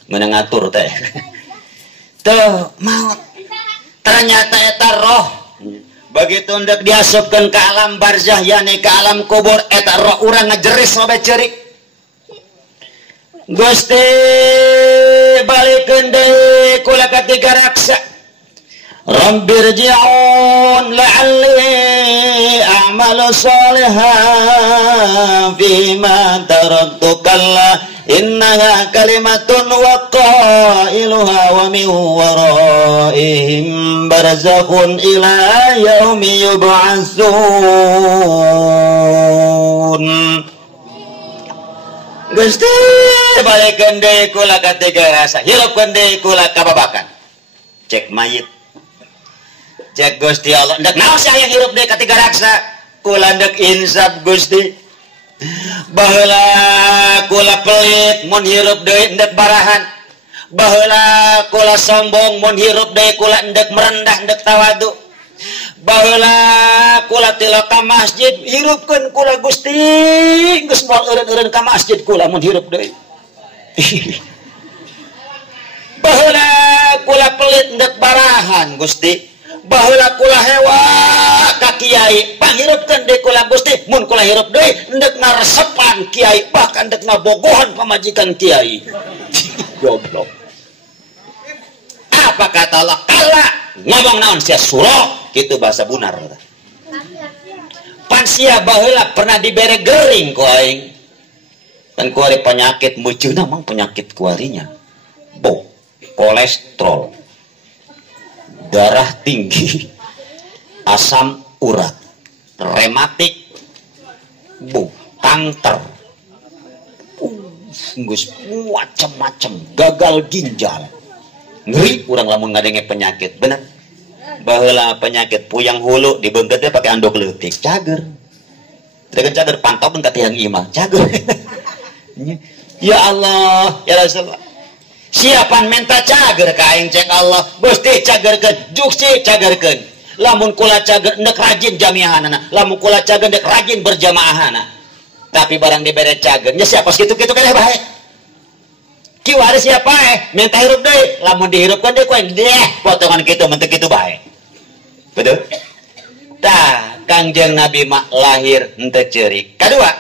meunang ngatur teh tuh maut ternyata eta roh begitu hendak diasupkeun ka alam barzah yakni ka alam kubur eta roh urang ngajeris loba ceurik Gusti balikeun deui kula ka tiga raksa Rabbirji'un la'alli a'malu shalihan fima taraktu kalla innaha kalimatun wa qailuha wa min waraihim barzakhun ila yaumi yub'atsun Gusti balikeun deui kula ka tiga rasa hirupkeun deui kula ka babakan cek mayit cek Gusti Allah ndak naon sih hayang hirup deui ka tiga raksa kula ndak insaf Gusti baheula kula pelit mun hirup deui ndak barahan baheula kula sombong mun hirup deui kula ndak merendah ndak tawadu baheula kula tila ka masjid hirupkeun kula Gusti geus moal eureun-eureun ka masjid kula mun hirup deui baheula kula pelit ndak barahan Gusti baheula kula hewa ka kiai pangirupkeun deui kula Gusti mun kula hirup deui endek ngaresepan kiai bahkan endek ngabogohan pamajikan kiai goblok apa kata Allah kala ngomong naon sia surah kitu bahasa bunar pan sia baheula pernah dibere gering ku aing pan kuari penyakit muceuna mah penyakit kuarinya kolesterol darah tinggi asam urat rematik kanker geus macam-macam gagal ginjal ngeri urang lamun ngadenge penyakit bener baheula penyakit puyang hulu dibeungkeut teh pake andok leutik cager teh cager pantokkeun ka tiyang imah cager ya Allah ya Rasulullah siapan minta cager ka aing cek Allah Gusti cagerkeun juksi cagerkeun lamun kula cager endek rajin jamiahanana lamun kula cager endek rajin berjamaahana tapi barang dibere cager nya siapa kitu-kitu keneh bae kieu ada siapa minta hirup deui lamun dihirupkeun deui ku deh potongan kitu mentek kitu bae betul tah Kangjeng Nabi mah lahir henteu ceurik kadua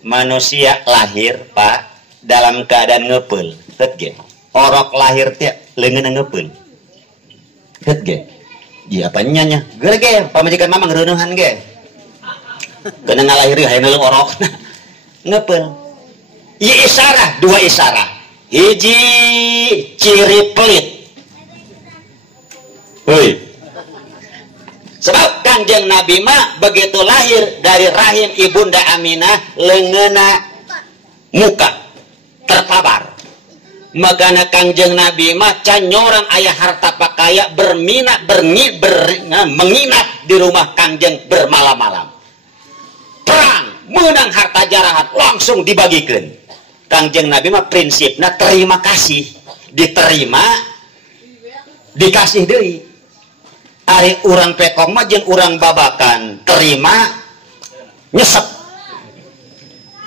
manusia lahir Pak dalam keadaan ngepeul teu ge orok lahir teh leungeun ngepeul teu ge ieu apa nya gerge pamajikan mamang reuneuhan ge kena ngalahiri hayang leung orok ngepeul ieu isarah dua isarah hiji ciri pelit heuy sebab Kangjeng Nabi mah begitu lahir dari rahim ibunda Aminah leungena muka terpabar. Magana Kangjeng Nabi mah can nyorang ayah harta pakaya berminat menginap di rumah Kangjeng bermalam-malam. Perang menang harta jarahan langsung dibagikan. Kangjeng Nabi mah prinsipnya terima kasih, diterima dikasih deui. Ari urang pekong mah jeung urang babakan terima nyesep.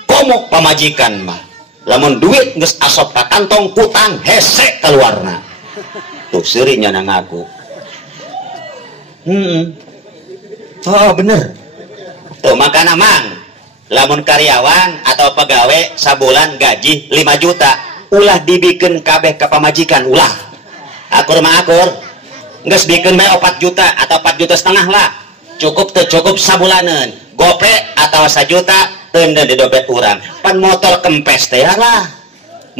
Komo pamajikan mah lamun duit geus asop ka kantong kutang hese keluarna. Tuh seurinya na ngaku. Oh bener. Tuh makana mang lamun karyawan atau pegawai sabulan gaji 5 juta ulah dibikeun kabeh ka pamajikan ulah. Akur mah akur. Geus bikeun bae 4 juta atau 4 juta setengah lah. Cukup teu cukup sabulaneun. Gope atau 1 juta teu di dompet urang. Pan motor kempes teh lah.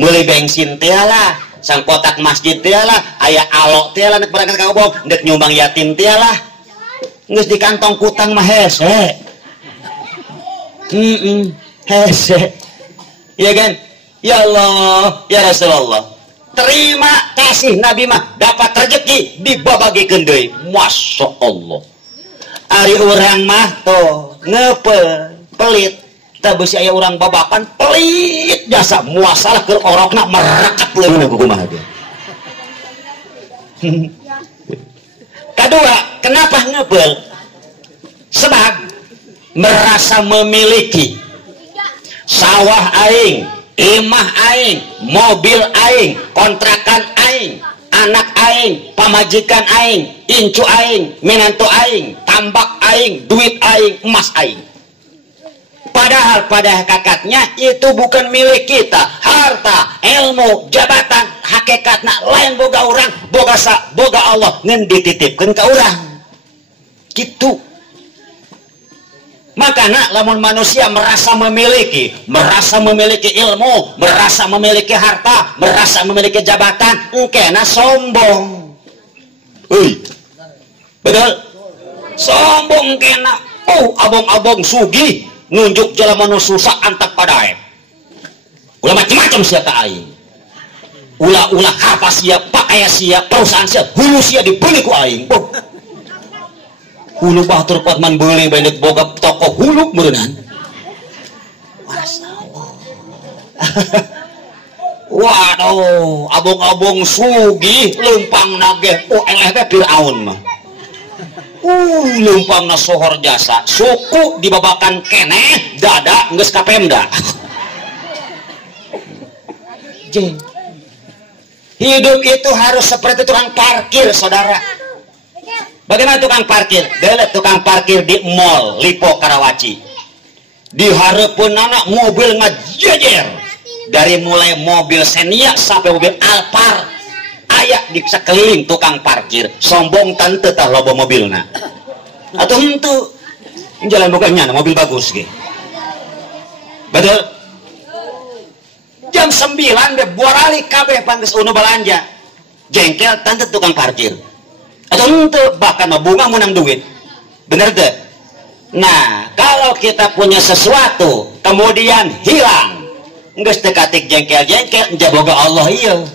Meuli bensin teh lah. Sang kotak masjid teh lah. Aya alo teh lah nek berangkat ka obong, ndek nyumbang yatim teh lah. Geus di kantong kutang mah hese. Hese. Iya kan? Ya Allah, ya Rasulullah. Terima kasih Nabi mah dapat rezeki dibabagikeun deui. Masya Allah. Ari urang mah tuh ngeupeun pelit. Teu beusi aya urang babakan pelit jasa muasalah keur orokna merekat leungeun kumaha ge. Kedua, kenapa ngebeul? Sebab merasa memiliki sawah aing, imah aing, mobil aing, kontrakan aing, anak aing, pamajikan aing, incu aing, menantu aing, tambak aing, duit aing, emas aing. Padahal pada hakikatnya itu bukan milik kita. Harta, ilmu, jabatan, hakikatnya lain boga orang, boga Allah ngan dititipkeun ka urang. Gitu. Makanya lamun manusia merasa memiliki ilmu, merasa memiliki harta, merasa memiliki jabatan, engkena sombong. Betul? Sombong kena. Abong-abong sugih nunjuk jelema nu susah antap padae. Ulah macam-macam sia ka aing. Ulah apa sia, pakaya sia, perusahaan sia, hulu sia dibeli ku aing. Hulu batur kuat man beuli bae boga toko hulu meureunan. Masyaallah. Waduh, abong-abong sugih leumpang nageh eleh teh Firaun mah. Leumpangna sohor jasa, suku dibabakan keneh, dada geus ka Pemda. Jeng. Hidup itu harus seperti tukang parkir, saudara. Bagaimana tukang parkir? Deuleu tukang parkir di mall Lipo Karawaci. Di hareupeun anak mobil ngajejer. Dari mulai mobil Xenia sampai mobil Alphard. Aya di sekeliling tukang parkir. Sombong tante tah loba mobilna. Atau henteu jalan bukannya mobil bagus ge. Betul? Jam 9 deh borali kabeh panggeus unu balanja. Jengkel tante tukang parkir. Atau henteu bahkan bunga menang duit. Bener teu? Nah, kalau kita punya sesuatu kemudian hilang, geus teu katik jengkel-jengkel njaboga Allah ieu.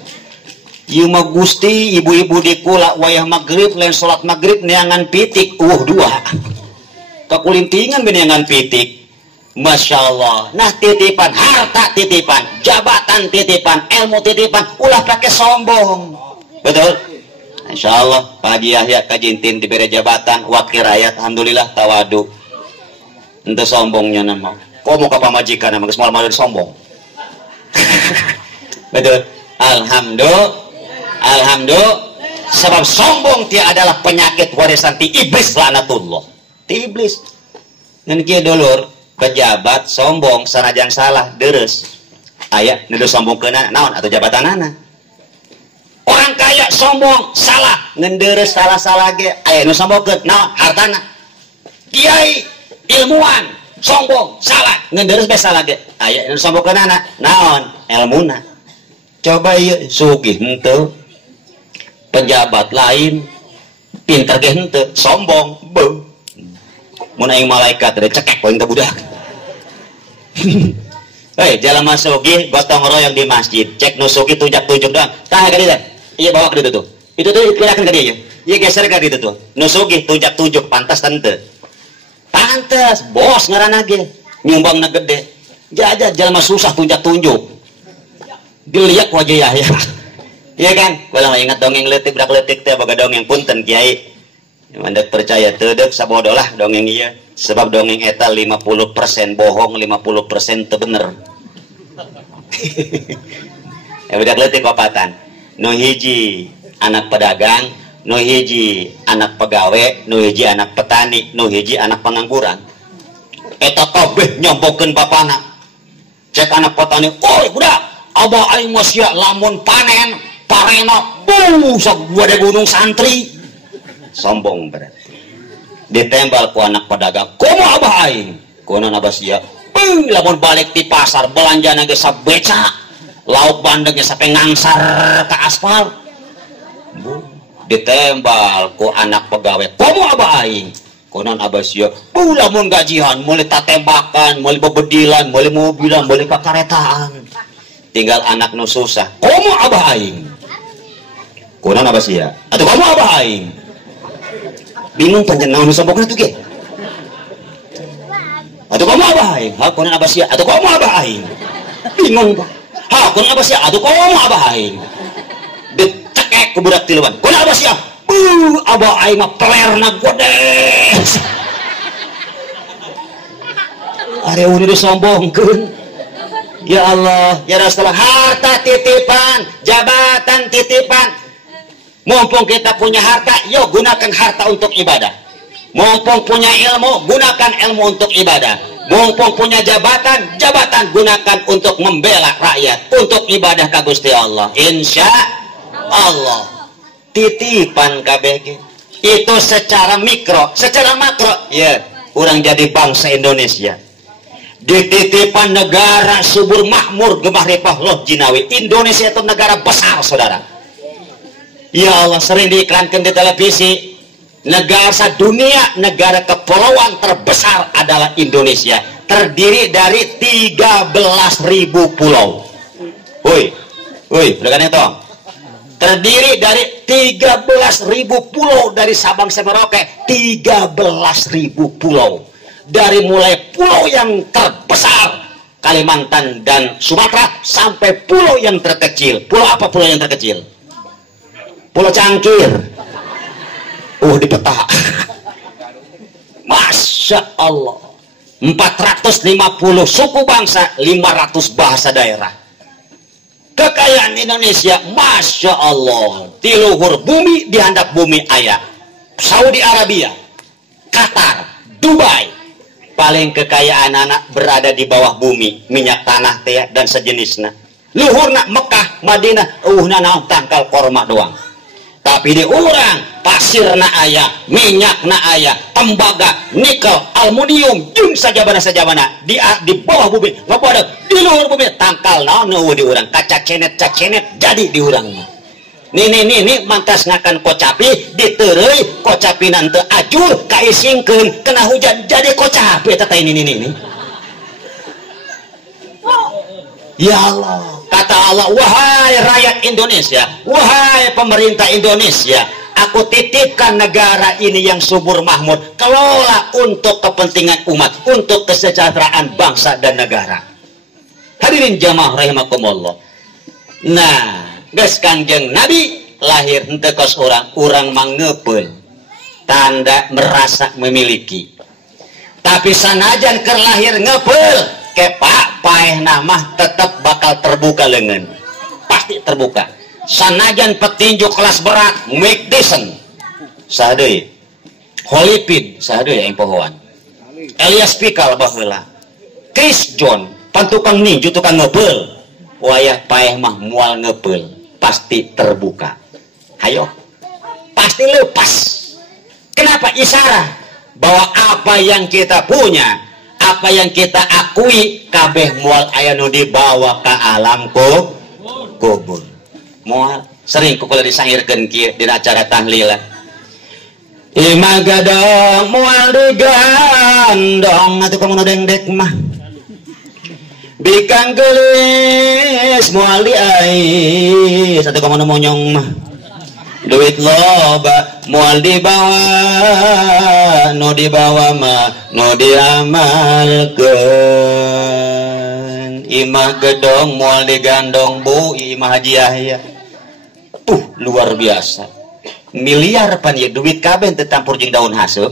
Ieu mah Gusti ibu-ibu di kula wayah magrib lain salat magrib neangan pitik 2. Kakulintingan neangan pitik. Masya Allah. Nah titipan harta titipan, jabatan titipan, ilmu titipan, ulah pakai sombong. Betul? Insya Allah Pak Haji Yahya kajintin diberi jabatan wakil rakyat, alhamdulillah tawadu. Ente sombongnya nama. Kok mau ke pamajikan nama kesemua malu sombong. Betul? Alhamdulillah. Sebab sombong dia adalah penyakit warisan ti iblis laknatullah. Ti iblis. Dan kia dulur pejabat sombong sanajan salah deres. Aya nu sombong keuna naon atau jabatanana. Orang kaya sombong salah ngenderes salah-salah ge aya nu sombongkeun naon hartana. Kiai ilmuwan sombong salah ngenderes be salah ge aya nu sombongkeunana naon ilmuna. Coba ieu sugih henteu pejabat lain pinter ge henteu sombong beuh mun aing malaikat teh cekek poin teh budak. Hei, jalan masuki gotong royong di masjid, cek nusuki tunjuk-tunjuk doang. Tah ka dieu. Iya bawa ke dieu tuh. Itu tuh pindahkeun ka dieu. Iya geser ka dieu tuh. Nusuki tunjuk-tunjuk pantas tante. Pantas, bos ngaranna ge. Nyumbangna gede. Jaja jalan susah tunjuk-tunjuk. Dilihat wajah ya. Iya kan? Kalau ingat dongeng leutik budak leutik teh boga dongeng punten Kiai. Mandat percaya tedek sabodo lah dongeng ieu. Sebab dongeng eta 50% bohong, 50% teu bener. Ya budak leutik kopatan. Nu hiji anak pedagang, nu hiji anak pegawe, nu hiji anak petani, nu hiji anak pengangguran. Eta kabeh nyombokeun bapana. Cek anak petani, "Oi budak, abah aing mah sia lamun panen parena sagede gunung santri." Sombong berarti. Ditembal ku anak pedagang, "Kumaha abah aing?" Kunaon abah sia? Lamun balik di pasar belanjana ge sabeca, lauk bandeng ge sampai ngangsar ke aspal. Ditembal ku anak pegawai, "Kumaha abah aing?" Kunaon abah sia? Lamun gajian mulai tatembakan, mulai bebedilan, mulai mobilan, mulai kakaretaan. Tinggal anak nu susah, "Kumaha abah aing?" Kunaon abah sia? Atuh kumaha abah aing? Bingung panjenengan nu sombongna tuh ge. Atuh kumaha abah aing? Ha kunaon abah sia? Atuh kumaha abah aing? Bingung Pak. Ha kunaon abah sia? Atuh kumaha abah aing? Dicekek ku budak tiluan. Kunaon abah sia? Abah aing mah pelerna godes. Are uni disombongkeun. Ya Allah, ya Rasulullah, harta titipan, jabatan titipan. Mumpung kita punya harta, yuk gunakan harta untuk ibadah. Mumpung punya ilmu, gunakan ilmu untuk ibadah. Mumpung punya jabatan, jabatan gunakan untuk membela rakyat, untuk ibadah ka Gusti Allah. Insya Allah. Titipan KBG. Itu secara mikro, secara makro, ya, orang jadi bangsa Indonesia. Dititipan negara subur makmur gemah ripah loh jinawi. Indonesia itu negara besar, saudara. Ya Allah, sering diiklankan di televisi. Negara dunia, negara kepulauan terbesar adalah Indonesia. Terdiri dari 13.000 pulau. Woi, udah kan itu? Terdiri dari 13.000 pulau dari Sabang sampai Merauke. 13.000 pulau. Dari mulai pulau yang terbesar Kalimantan dan Sumatera sampai pulau yang terkecil. Pulau apa pulau yang terkecil? Pulau Cangkir. Di peta. Masya Allah. 450 suku bangsa, 500 bahasa daerah. Kekayaan Indonesia, Masya Allah. Di luhur bumi, di handap bumi ayah. Saudi Arabia, Qatar, Dubai. Paling kekayaan anak berada di bawah bumi, minyak tanah teh dan sejenisnya. Luhurna Mekah, Madinah, naon tangkal korma doang. Tapi di urang pasirna aya, minyakna aya, tembaga, nikel, aluminium, jung sajabana di bawah bumi, ngapada di luhur bumi tangkal naon di urang, kaca cenet jadi di urangnya. Nih mantas ngakan kocapi ditereuy kocapi nanti acur kaisingkeun kena hujan jadi kocapi eta ini. Ya Allah, kata Allah, wahai rakyat Indonesia, wahai pemerintah Indonesia, aku titipkan negara ini yang subur makmur, kelola untuk kepentingan umat, untuk kesejahteraan bangsa dan negara. Hadirin jamaah rahimakumullah. Nah, geus Kangjeng Nabi lahir henteu kos urang mangeupeul tanda merasa memiliki. Tapi sanajan keur lahir ngepeul ke Pak paehna mah tetap bakal terbuka leungeun. Pasti terbuka. Sanajan petinju kelas berat Mike Tyson. Saha deui? Holyfield, saha deui yang pohoan? Elias Pikal baheula. Chris John, pantukang ninju tukang ngepeul. Wayah paeh mah moal ngepeul, pasti terbuka. Hayo. Pasti lepas. Kenapa? Isyarat bahwa apa yang kita punya, apa yang kita akui kabeh moal aya nu dibawa ka alam kubur. Moal sering kukula disairkeun kieu dina acara tahlilan. imah gadang moal digandong atuh kamu dengdek mah bikang gelis moal diais atuh kamu monyong mah duit loba moal dibawa nu dibawa mah nu diamalkeun imah gedong moal digandong bu imah Haji Yahya luar biasa miliar pan ya duit kabeh teu campur jeung daun haseup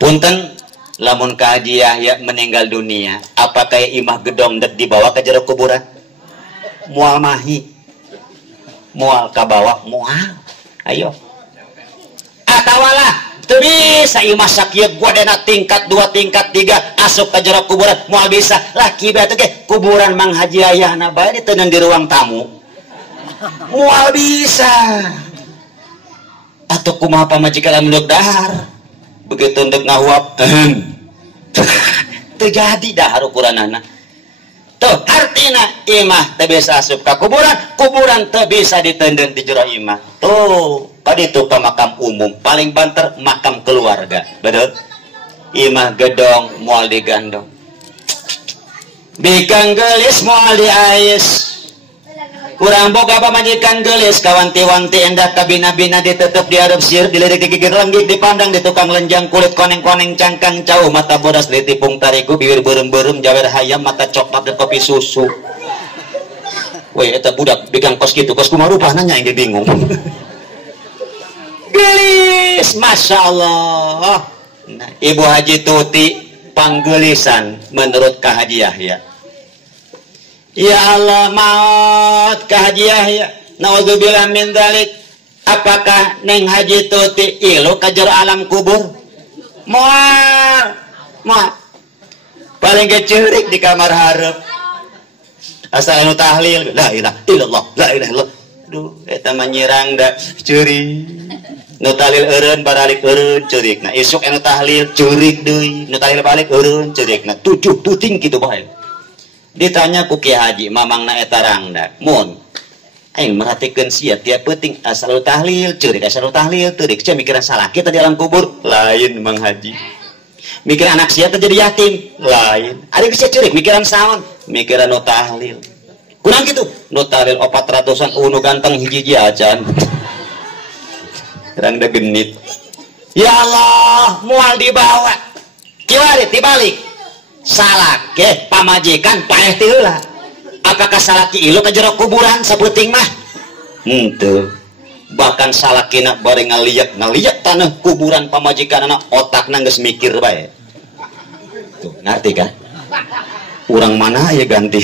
punten lamun ka Haji Yahya meninggal dunia apakah imah gedong dek dibawa ke jero kuburan moal mahi moal kabawa moal ayo atawalah teu bisa imah sakieu godena tingkat 2 tingkat 3 asup ka jero kuburan moal bisa laki bae teh kuburan Mang Haji Yahya na bae diteunang di ruang tamu moal bisa atau kumaha pamajikan lamun dahar begitu ndek ngahuap terjadi dahar ukuranana tuh artina imah teu bisa asup ka kuburan kuburan teu bisa diteundeun di jero imah tuh tadi itu pemakam umum paling banter makam keluarga betul imah gedong moal digandong bikang gelis moal diais kurang boga pamajikan gelis kawanti-wanti endah kabina-bina ditutup diadopsir dilirik digigir lenggik dipandang di tukang lenjang kulit koneng-koneng cangkang cau mata bodas litipung tariku bibir berem-berem jawer hayam mata coklat dan kopi susu weh eta budak bikang kos gitu kos kumaha rupana nya yang bingung gelis Masya Allah nah, Ibu Haji Tuti panggelisan menurut Kak Haji Yahya ya Allah maut Kak Haji Yahya naudzubillah min dzalik apakah Neng Haji Tuti ilu ka jero alam kubur moal paling geceurik di kamar hareup asal anu tahlil la ilaha illallah la ilaha illallah duh eta mah nyirang da ceurik nu tahlil eureun baralik eureun ceurikna isuk anu tahlil ceurik deui nu tahlil balik eureun ceurikna 7 puting kitu bae ditanya ku Kiai Haji mamangna eta rangda mun aing merhatikeun sia tiap penting asal tahlil ceurik asal tahlil teurik sia mikiran salah kita di alam kubur lain Mang Haji mikir anak sia teh jadi yatim lain ari sia ceurik mikiran saon mikiran nu tahlil kurang gitu nu tahlil 400-an nu ganteng hiji-hiji acan rangda genit ya Allah moal dibawa kiwari tibalik salake pamajikan paeh ti heula apakah salaki ilu ka jero kuburan saputing mah henteu bahkan salakina bari ngaliak taneuh kuburan pamajikanna otakna geus mikir bae tuh ngarti kan urang mana ya ganti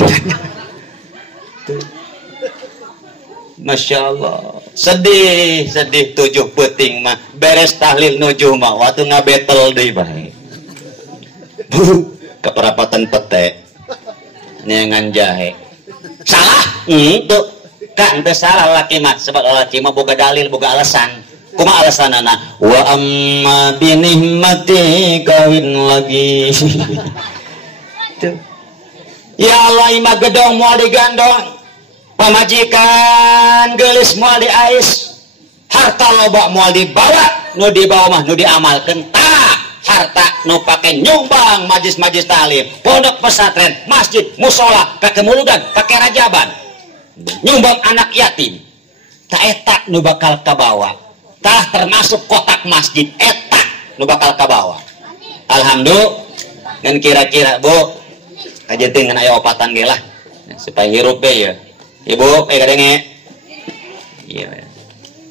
Masya Allah sedih 7 peuting mah beres tahlil nujuh mah waktu ngabetel deui bae keperapatan pete nengan jahe salah itu kan teu salah laki mah sebab laki mah boga dalil boga alasan kumaha alasanana wa amma binihmati kawin lagi tuh ya Allah imah gedong moal digandong pamajikan gelis moal diais harta loba moal dibawa nu dibawa mah nu diamalkeun tah harta nu pake nyumbang majlis-majlis talim pondok pesantren masjid musola pake muludan pake rajaban nyumbang anak yatim tak etak nu bakal kabawa tah termasuk kotak masjid etak nu bakal kabawa alhamdulillah ngan kira-kira Bu aja dengan aya opatan ge lah supaya hirup be ya Ibu kadenge iya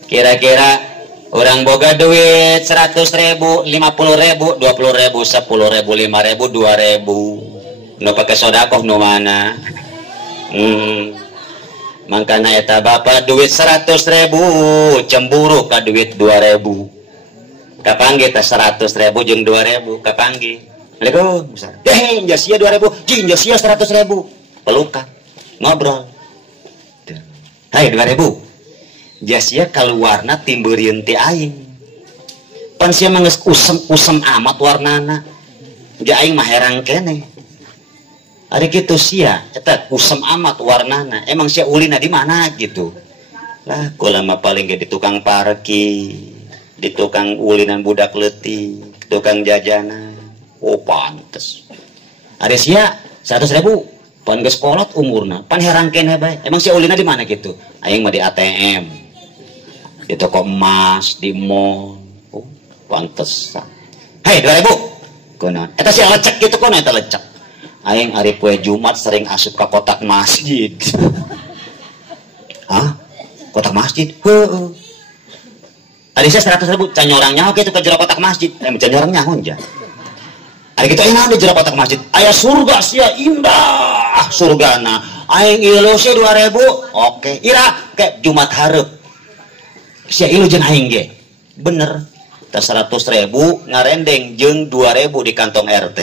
kira-kira orang boga duit 100.000 50.000 20.000 10.000 5.000 2.000 nu pake sodakoh nu mana mangkana eta bapak duit 100.000 cemburu ka duit 2.000 kapanggih teh 100.000 jeung 2.000 kapanggih Assalamualaikum jas sia 2.000 jing jas sia 100.000 pelukan ngobrol hai 2.000 jasia keluarna timbeureun ti aing pan sia mah geus usem amat warnana ge aing mah herang keneh ari kitu sia eta usem amat warnana emang sia ulina di mana gitu lah kula mah paling ge di tukang parkir di tukang ulinan budak leutik, tukang jajanan. Oh pantes. Ada sia 100.000 pan geus kolot umurna, pan heran keneh bae. Emang si ulina di mana gitu? Aing mah di ATM. Di toko emas, di mall. Oh, pantes. Hei 2.000. Kunaon? Eta si lecek gitu kunaon eta lecek. Aing ari poe Jumat sering asup ka kotak masjid. Hah? Kotak masjid? Heeh. Tadi saya 100.000 canyorang nyaho gitu ke jero kotak masjid. Canyorang nyaho aja. Ari kitu ayeuna di jero kotak masjid. Aya surga sia indah surgana. Aing ieu sia 2.000. Oke, ira ke Jumat hareup. Sia ieu jeung aing ge. Bener. Teh 100.000 ngarendeng jeung 2.000 di kantong RT.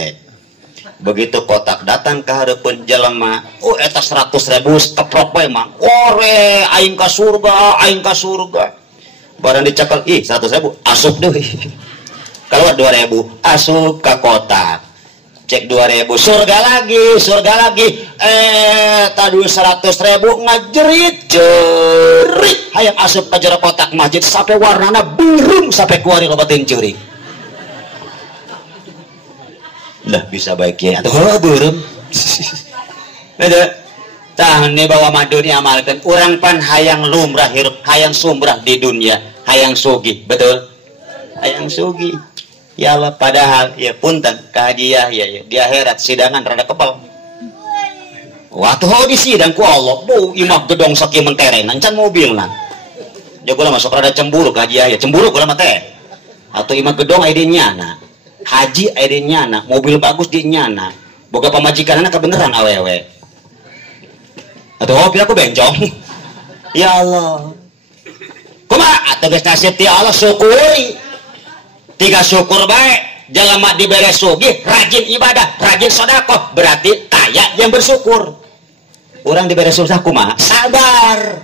Begitu kotak datang ke hareupeun jelema, oh eta 100.000 keprok bae mah. Ore aing ka surga, aing ka surga. Barang dicekel, ih 100.000 asup deui. Keluar 2.000 asup ke kotak. Cek 2.000 surga lagi. Tadi 100.000 ngajerit jerit. Hayang asup ke jero kotak masjid sampai warnana biru sampai keluar loba teuing ceuring. Lah bisa baik ya atau beureum. Ada tahun bawa madu diamalkan orang pan hayang lumrah hirup hayang sumrah di dunia hayang sugih betul hayang sugih ya Allah padahal ya punten kajiah ya di akhirat sidangan rada kebal waktu di sidang ku Allah bu imah gedong sakieu menterenan can mobilna jagola masuk rada cemburu kajiah ya cemburu kula mah teh atau imah gedong aya di nyana haji aya di nyana mobil bagus di nyana boga pamajikanana kebeneran awewe atau hobi aku bencong ya Allah kumaha atuh geus nasib ti Allah syukuri tiga syukur baik jalema dibere sugih rajin ibadah rajin sedekah berarti kaya yang bersyukur urang dibere susah kumaha sabar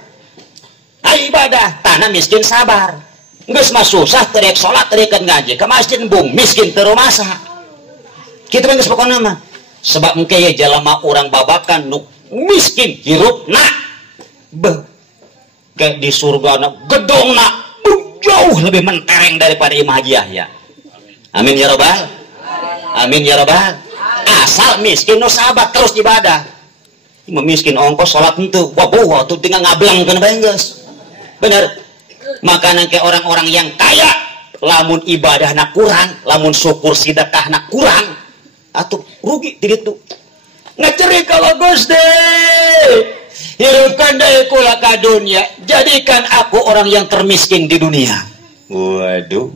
ibadah tanah miskin sabar geus mah susah teu rek salat teu rek ngaji ka masjid bung miskin teu rumasa kitu mah geus pokona mah sebab engke ye jalema urang babakan nu miskin hirup nak kayak di surga nak gedong nak jauh lebih mentereng daripada imah hajiah ya amin ya robbal amin ya robbal asal miskin no sahabat terus ibadah imah miskin ongkos sholat itu wah tuh tinggal ngablang kan bengges bener makanan kayak orang-orang yang kaya lamun ibadah nak kurang lamun syukur sedekah nak kurang atau rugi tidak tuh ngecerik kalau Gusti hidupkan dari kula ka dunia jadikan aku orang yang termiskin di dunia waduh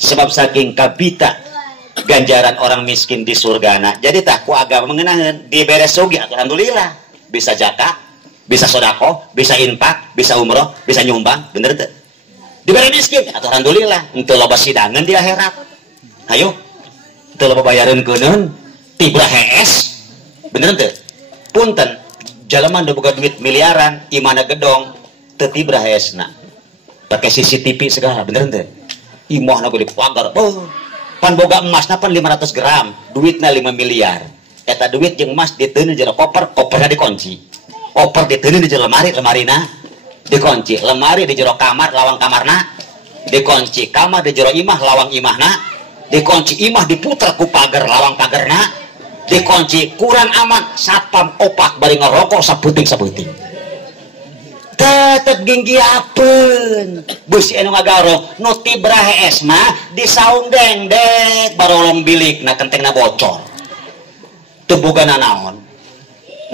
sebab saking kabita ganjaran orang miskin di surgana jadi tak ku agama mengenahan di beres sugi alhamdulillah bisa zakat bisa sodako bisa infak bisa umroh bisa nyumbang bener tuh di beres miskin alhamdulillah untuk loba sidangan di akhirat ayo untuk loba bayaran kunon tibra HS bener tuh punten jalaman udah buka duit miliaran imana gedong teti brahesna pakai CCTV segala bener tuh imah na di pagar pan boga emasna pan 500 gram duitna 5 miliar eta duit jeung emas diteuneu jero koperna dikunci koper diteuneu di jero lemarina dikunci lemari di jero kamar lawang kamarna dikunci kamar di jero imah lawang imahna dikunci imah diputer ku pagar lawang pagarna dikunci kurang aman satpam opak bari ngerokok saputing tetep ginggiapeun beusi anu ngagaro nu tibrahe es mah disaundeng dek barolong bilikna kentengna bocor teu bogana naon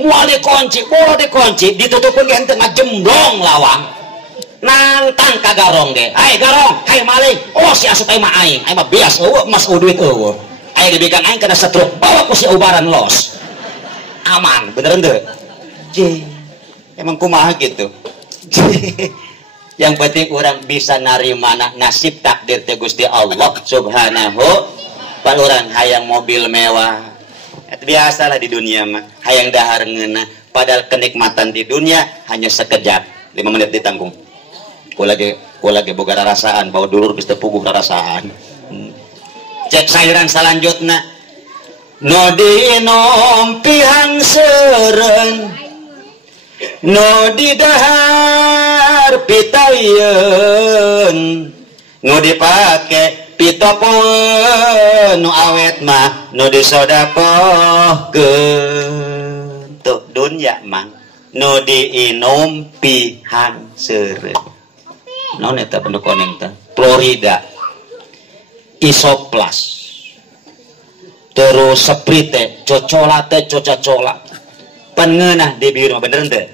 moal dikunci bola dikunci ditutupkeun ge henteu ngajemblong lawang nantang ka garong ge hai garong hai maling oh si asup aing mah aing mah bias eueuh emas duit eueuh ayo dibikin aing kena setruk bawa ku si ubaran los aman beneran deh emang kumaha gitu yang penting orang bisa narima nasib takdir teh Gusti Allah subhanahu pan orang hayang mobil mewah biasalah di dunia mah hayang dahar ngeuna padahal kenikmatan di dunia hanya sekejap 5 menit ditanggung ku lagi boga rarasaan bawa dulur geus teu puguh rarasaan cek sayuran selanjutnya no dinom pihang seren no di dahar pitayeun nu dipake pitopoeun nu awet mah nu disodakohkeun tuh dunya mah nu diinum pihan seureun naon eta bentuk koneng teh Florida isoplas terus sprite cocola teh coca-cola pan ngeunah di bieu bener teh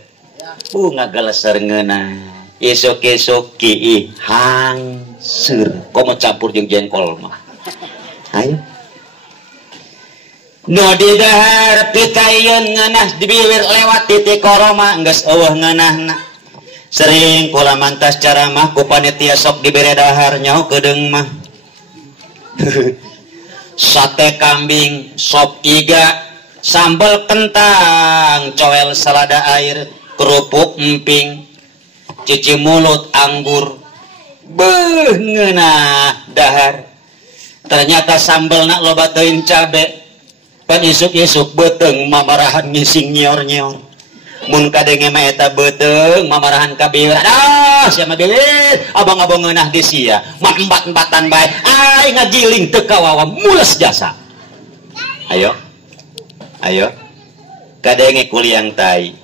ngagaleser ngeunah esok-esok ki hangseur komo campur jeung jengkol mah ayo nu di dahar pitayeun ngeunah di bibir lewat titik koroma geus eueuh ngeunahna sering kula mantas caramah ku panitia sok dibere dahar nyaho kedeung mah sate kambing sop iga sambal kentang coel salada air kerupuk emping cuci mulut anggur beuh ngeunah dahar ternyata sambelna loba teuing cabe pan isuk-isuk beteung mamarahan ngising nyor-nyor mun kadenge mah eta beteung mamarahan ka bieu aduh sia mah bibir abang-abang ngeunah di sia mah embat-embatan bae ai ngagiling teu kawawa mules jasa ayo kadenge kuliang tai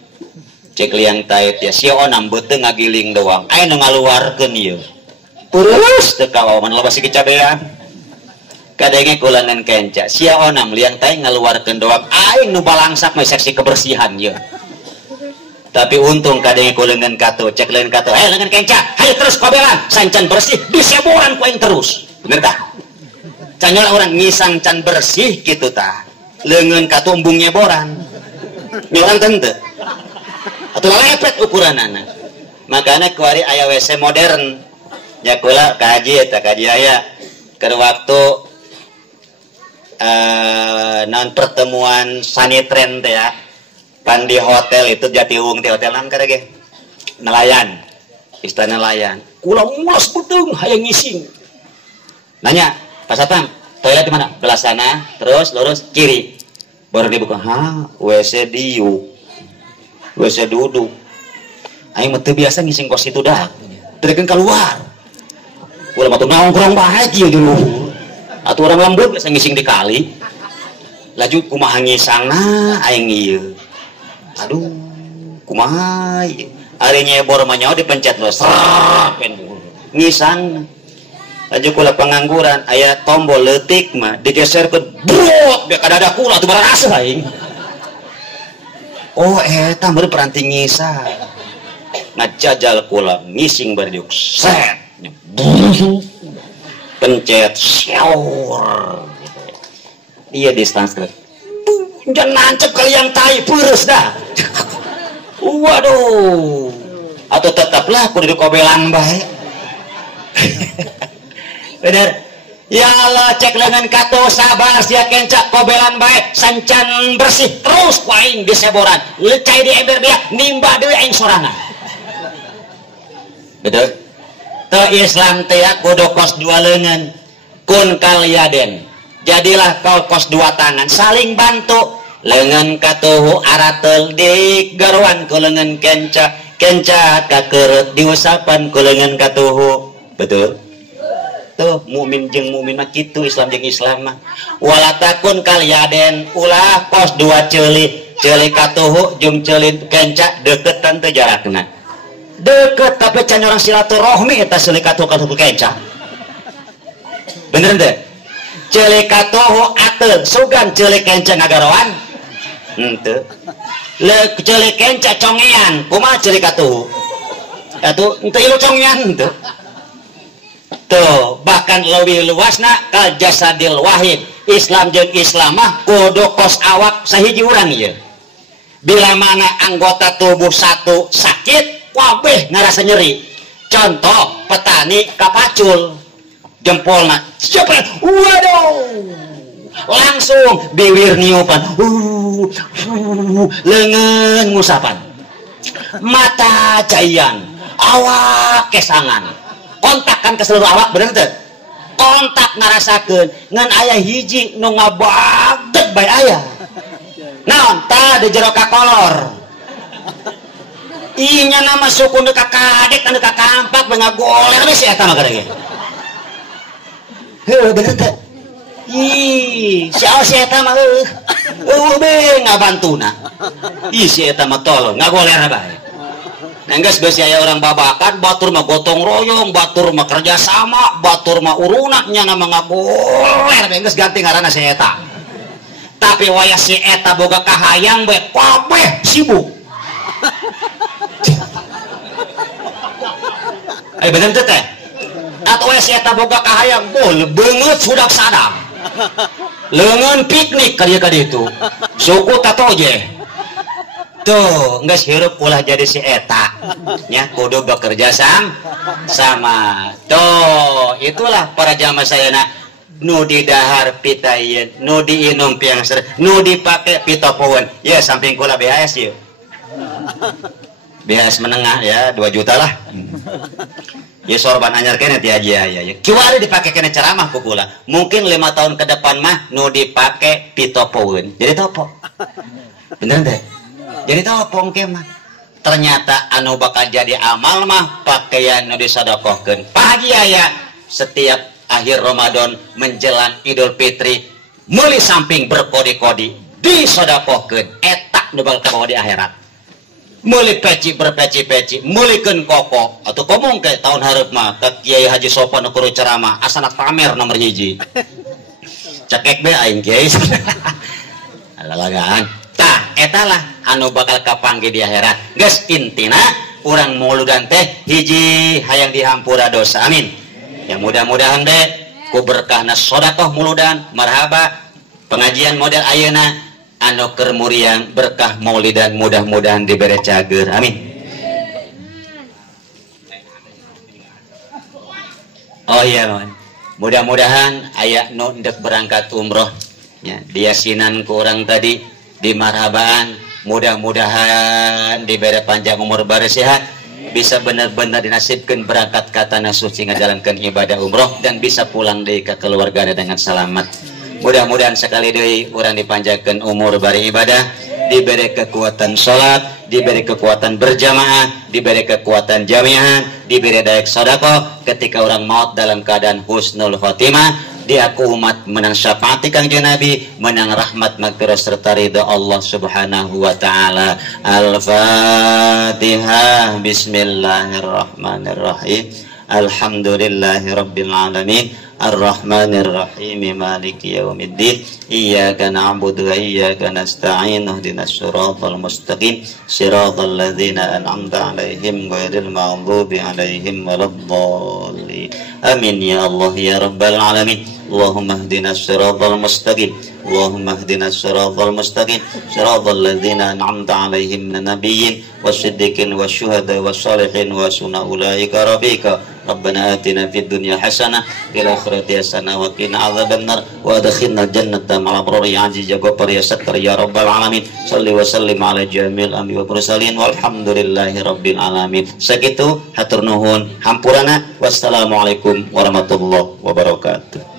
cek liang tai teh sia onam beteung ngagiling doang aya nu ngaluarkeun ieu terus teu kawawa mun loba sigi cabean kadenge kulangan kenca sia onam liang tai ngaluarkeun doang aing nu balangsak mah seksi kebersihan ieu tapi untung kadenge kulangan kato cek leun kato leungeun kenca hayu terus kobelan sancan bersih diseboran ku aing terus bener tah canyola urang ngisang can bersih kitu tah leungeun kato embung nyeboran nyoran teu atuh lepet ukuranana makana kuari aya WC modern nya kula kaji eta kaji aya keur waktu non pertemuan sanitren teh ya pan di hotel itu Jatiwung di hotel naon karege nelayan istana nelayan kula mulas beteung hayang ngising nanya Pak Satpam toilet di mana belah sana terus lurus kiri baru dibuka WC diuk WC duduk aing mah teu biasa ngising kos itu dah terkeun keluar ulah mah nongkrong bae kieu dulu atuh urang lembut biasa ngising di kali laju kumaha ngisangna aing ieu aduh kumaha ari nyebor mah nyaho dipencet lo srep ngisang laju kula pengangguran aya tombol leutik mah digeserkeun brok da kadada kula teu barasa aing oh eta meureun peranti ngisang ngajajal kula ngising bari diuk set pencet shower iya distance jangan nancep kalian tai peres dah waduh atau tetaplah aku di kobelan baik bener ya Allah cek lengan kato sabar sia kencak kobelan baik sancan bersih terus ku aing diseboran lecai di ember dia nimba deui aing sorangan betul teu Islam teh kudu kos dua leungeun kun kalyaden jadilah kau kos dua tangan saling bantu leungeun katuhu aratel di garwan ku leungeun kenca kakeureup diusapan ku leungeun katuhu betul tuh mukmin jeung mukmin mah kitu Islam jeung Islam mah walatakun kalyaden ulah kos dua ceuli katuhu jeung ceuli kenca deukeutan teh jarakna deket tapi can orang silaturahmi eta ceuli katuhu kenca bener teh ceuli katuhu ateul sugan ceuli kenca ngagaroan henteu le ceuli kenca congean kumaha ceuli katuhu atuh henteu ilu congean henteu tuh bahkan lebih luasna kal jasadil wahid Islam jeung Islam mah kudu kos awak sahiji urang ieu bila mana anggota tubuh satu sakit kabeh ngarasa nyeri contoh petani kapacul jempolna cepet waduh langsung bibir niupan leungeun ngusapan mata caian awak kesangan kontakkan ke seluruh awak bener teh kontak ngarasakeun ngan aya hiji nu ngabagdeg bae aya naon tah di jero ka kolor inya nama suku nu ka kadek anu ka kampak bae ngagoler we si eta mah kadege bener teh. Ih, si eta mah be ngabantuna. Ih, si eta mah tolol, ngagoler bae. Nenggas geus aya orang babakan, batur mah gotong royong, batur mah kerja sama, batur mah urunak nya mah ngagoler, nenggas ganti ngaranna si eta. Tapi waya si eta boga kahayang bae kabeh sibuk. Bener teh. Atau waya si eta boga kahayang, beungeut sudak sadam. Leungeun piknik ka ditu suku tatoje tuh geus hirup ulah jadi si eta nya kudu bekerja sama tuh itulah para jamaah sayana nu di dahar pitayeun nu diinum piangser nu dipake pitopoeun ya samping kula BHS yuk BHS menengah ya 2 juta lah ya sorban anyar kene ti aja ya kiwari dipake kene ceramah ku kula mungkin 5 tahun ke depan mah nu dipake pitopoeun jadi topo bener teh jadi topo engke mah ternyata anu bakal jadi amal mah pakaian nu disodokohkeun pagi aya setiap akhir Ramadan menjelang Idul Fitri meuli samping berkodi-kodi disodokohkeun eta nu bakal kabawa di akhirat meuli peci berpeci-peci meulikeun koko atau komong ke tahun hareup mah ka Kiai Haji Sopan nu kudu ceramah asana pamer nomor 1 cekek be aing Kiai alalagaan tah eta lah anu bakal kapanggih di akhirat geus intina urang muludan teh hiji hayang dihampura dosa amin ya mudah-mudahan be ku berkahna sedekah muludan marhaba pengajian model ayeuna anu keur muriang berkah maulidan mudah-mudahan dibere cager amin. Oh iya man. Mudah-mudahan aya nu ndek berangkat umroh ya diasinan ku urang tadi di marhabaan mudah-mudahan dibere panjang umur bari sehat bisa benar-benar dinasibkeun berangkat ka tanah suci ngajalankeun ibadah umroh dan bisa pulang deui ka keluargana dengan selamat. Mudah-mudahan sekali deui urang dipanjangkeun umur bari ibadah, diberi kekuatan sholat, diberi kekuatan berjamaah, diberi kekuatan jamiah, diberi dayak sedekah ketika orang maut dalam keadaan husnul khotimah, diaku umat menang syafaati Kangjeng Nabi, menang rahmat maghfirah serta ridha Allah Subhanahu wa taala. Al-Fatihah. Bismillahirrahmanirrahim. Alhamdulillahirabbil alamin. Ar-Rahmanir-Rahim Maliki Yaumiddin Iyyaka na'budu wa iyyaka nasta'in Ihdinas siratal mustaqim Siratal ladzina an'amta 'alaihim ghairil maghdubi 'alaihim waladdallin Amin ya Allah ya rabbal alamin Allahumma ihdinas siratal mustaqim Allahumma ihdinas siratal mustaqim Siratal ladzina an'amta 'alaihim minan nabiyyin wasiddiqin wasyuhada wassalihin wa sunna ulaika rabbika Rabbana atina fid dunya hasanah fil akhirati hasanah wa qina adzabannar wa adkhilna jannata ma'al abrari aziz ya ghaffar ya sattar ya rabbal alamin salli wa sallim ala jamil anbiya wa mursalin walhamdulillahi rabbil alamin. Sakitu hatur nuhun hampurana wassalamualaikum warahmatullahi wabarakatuh.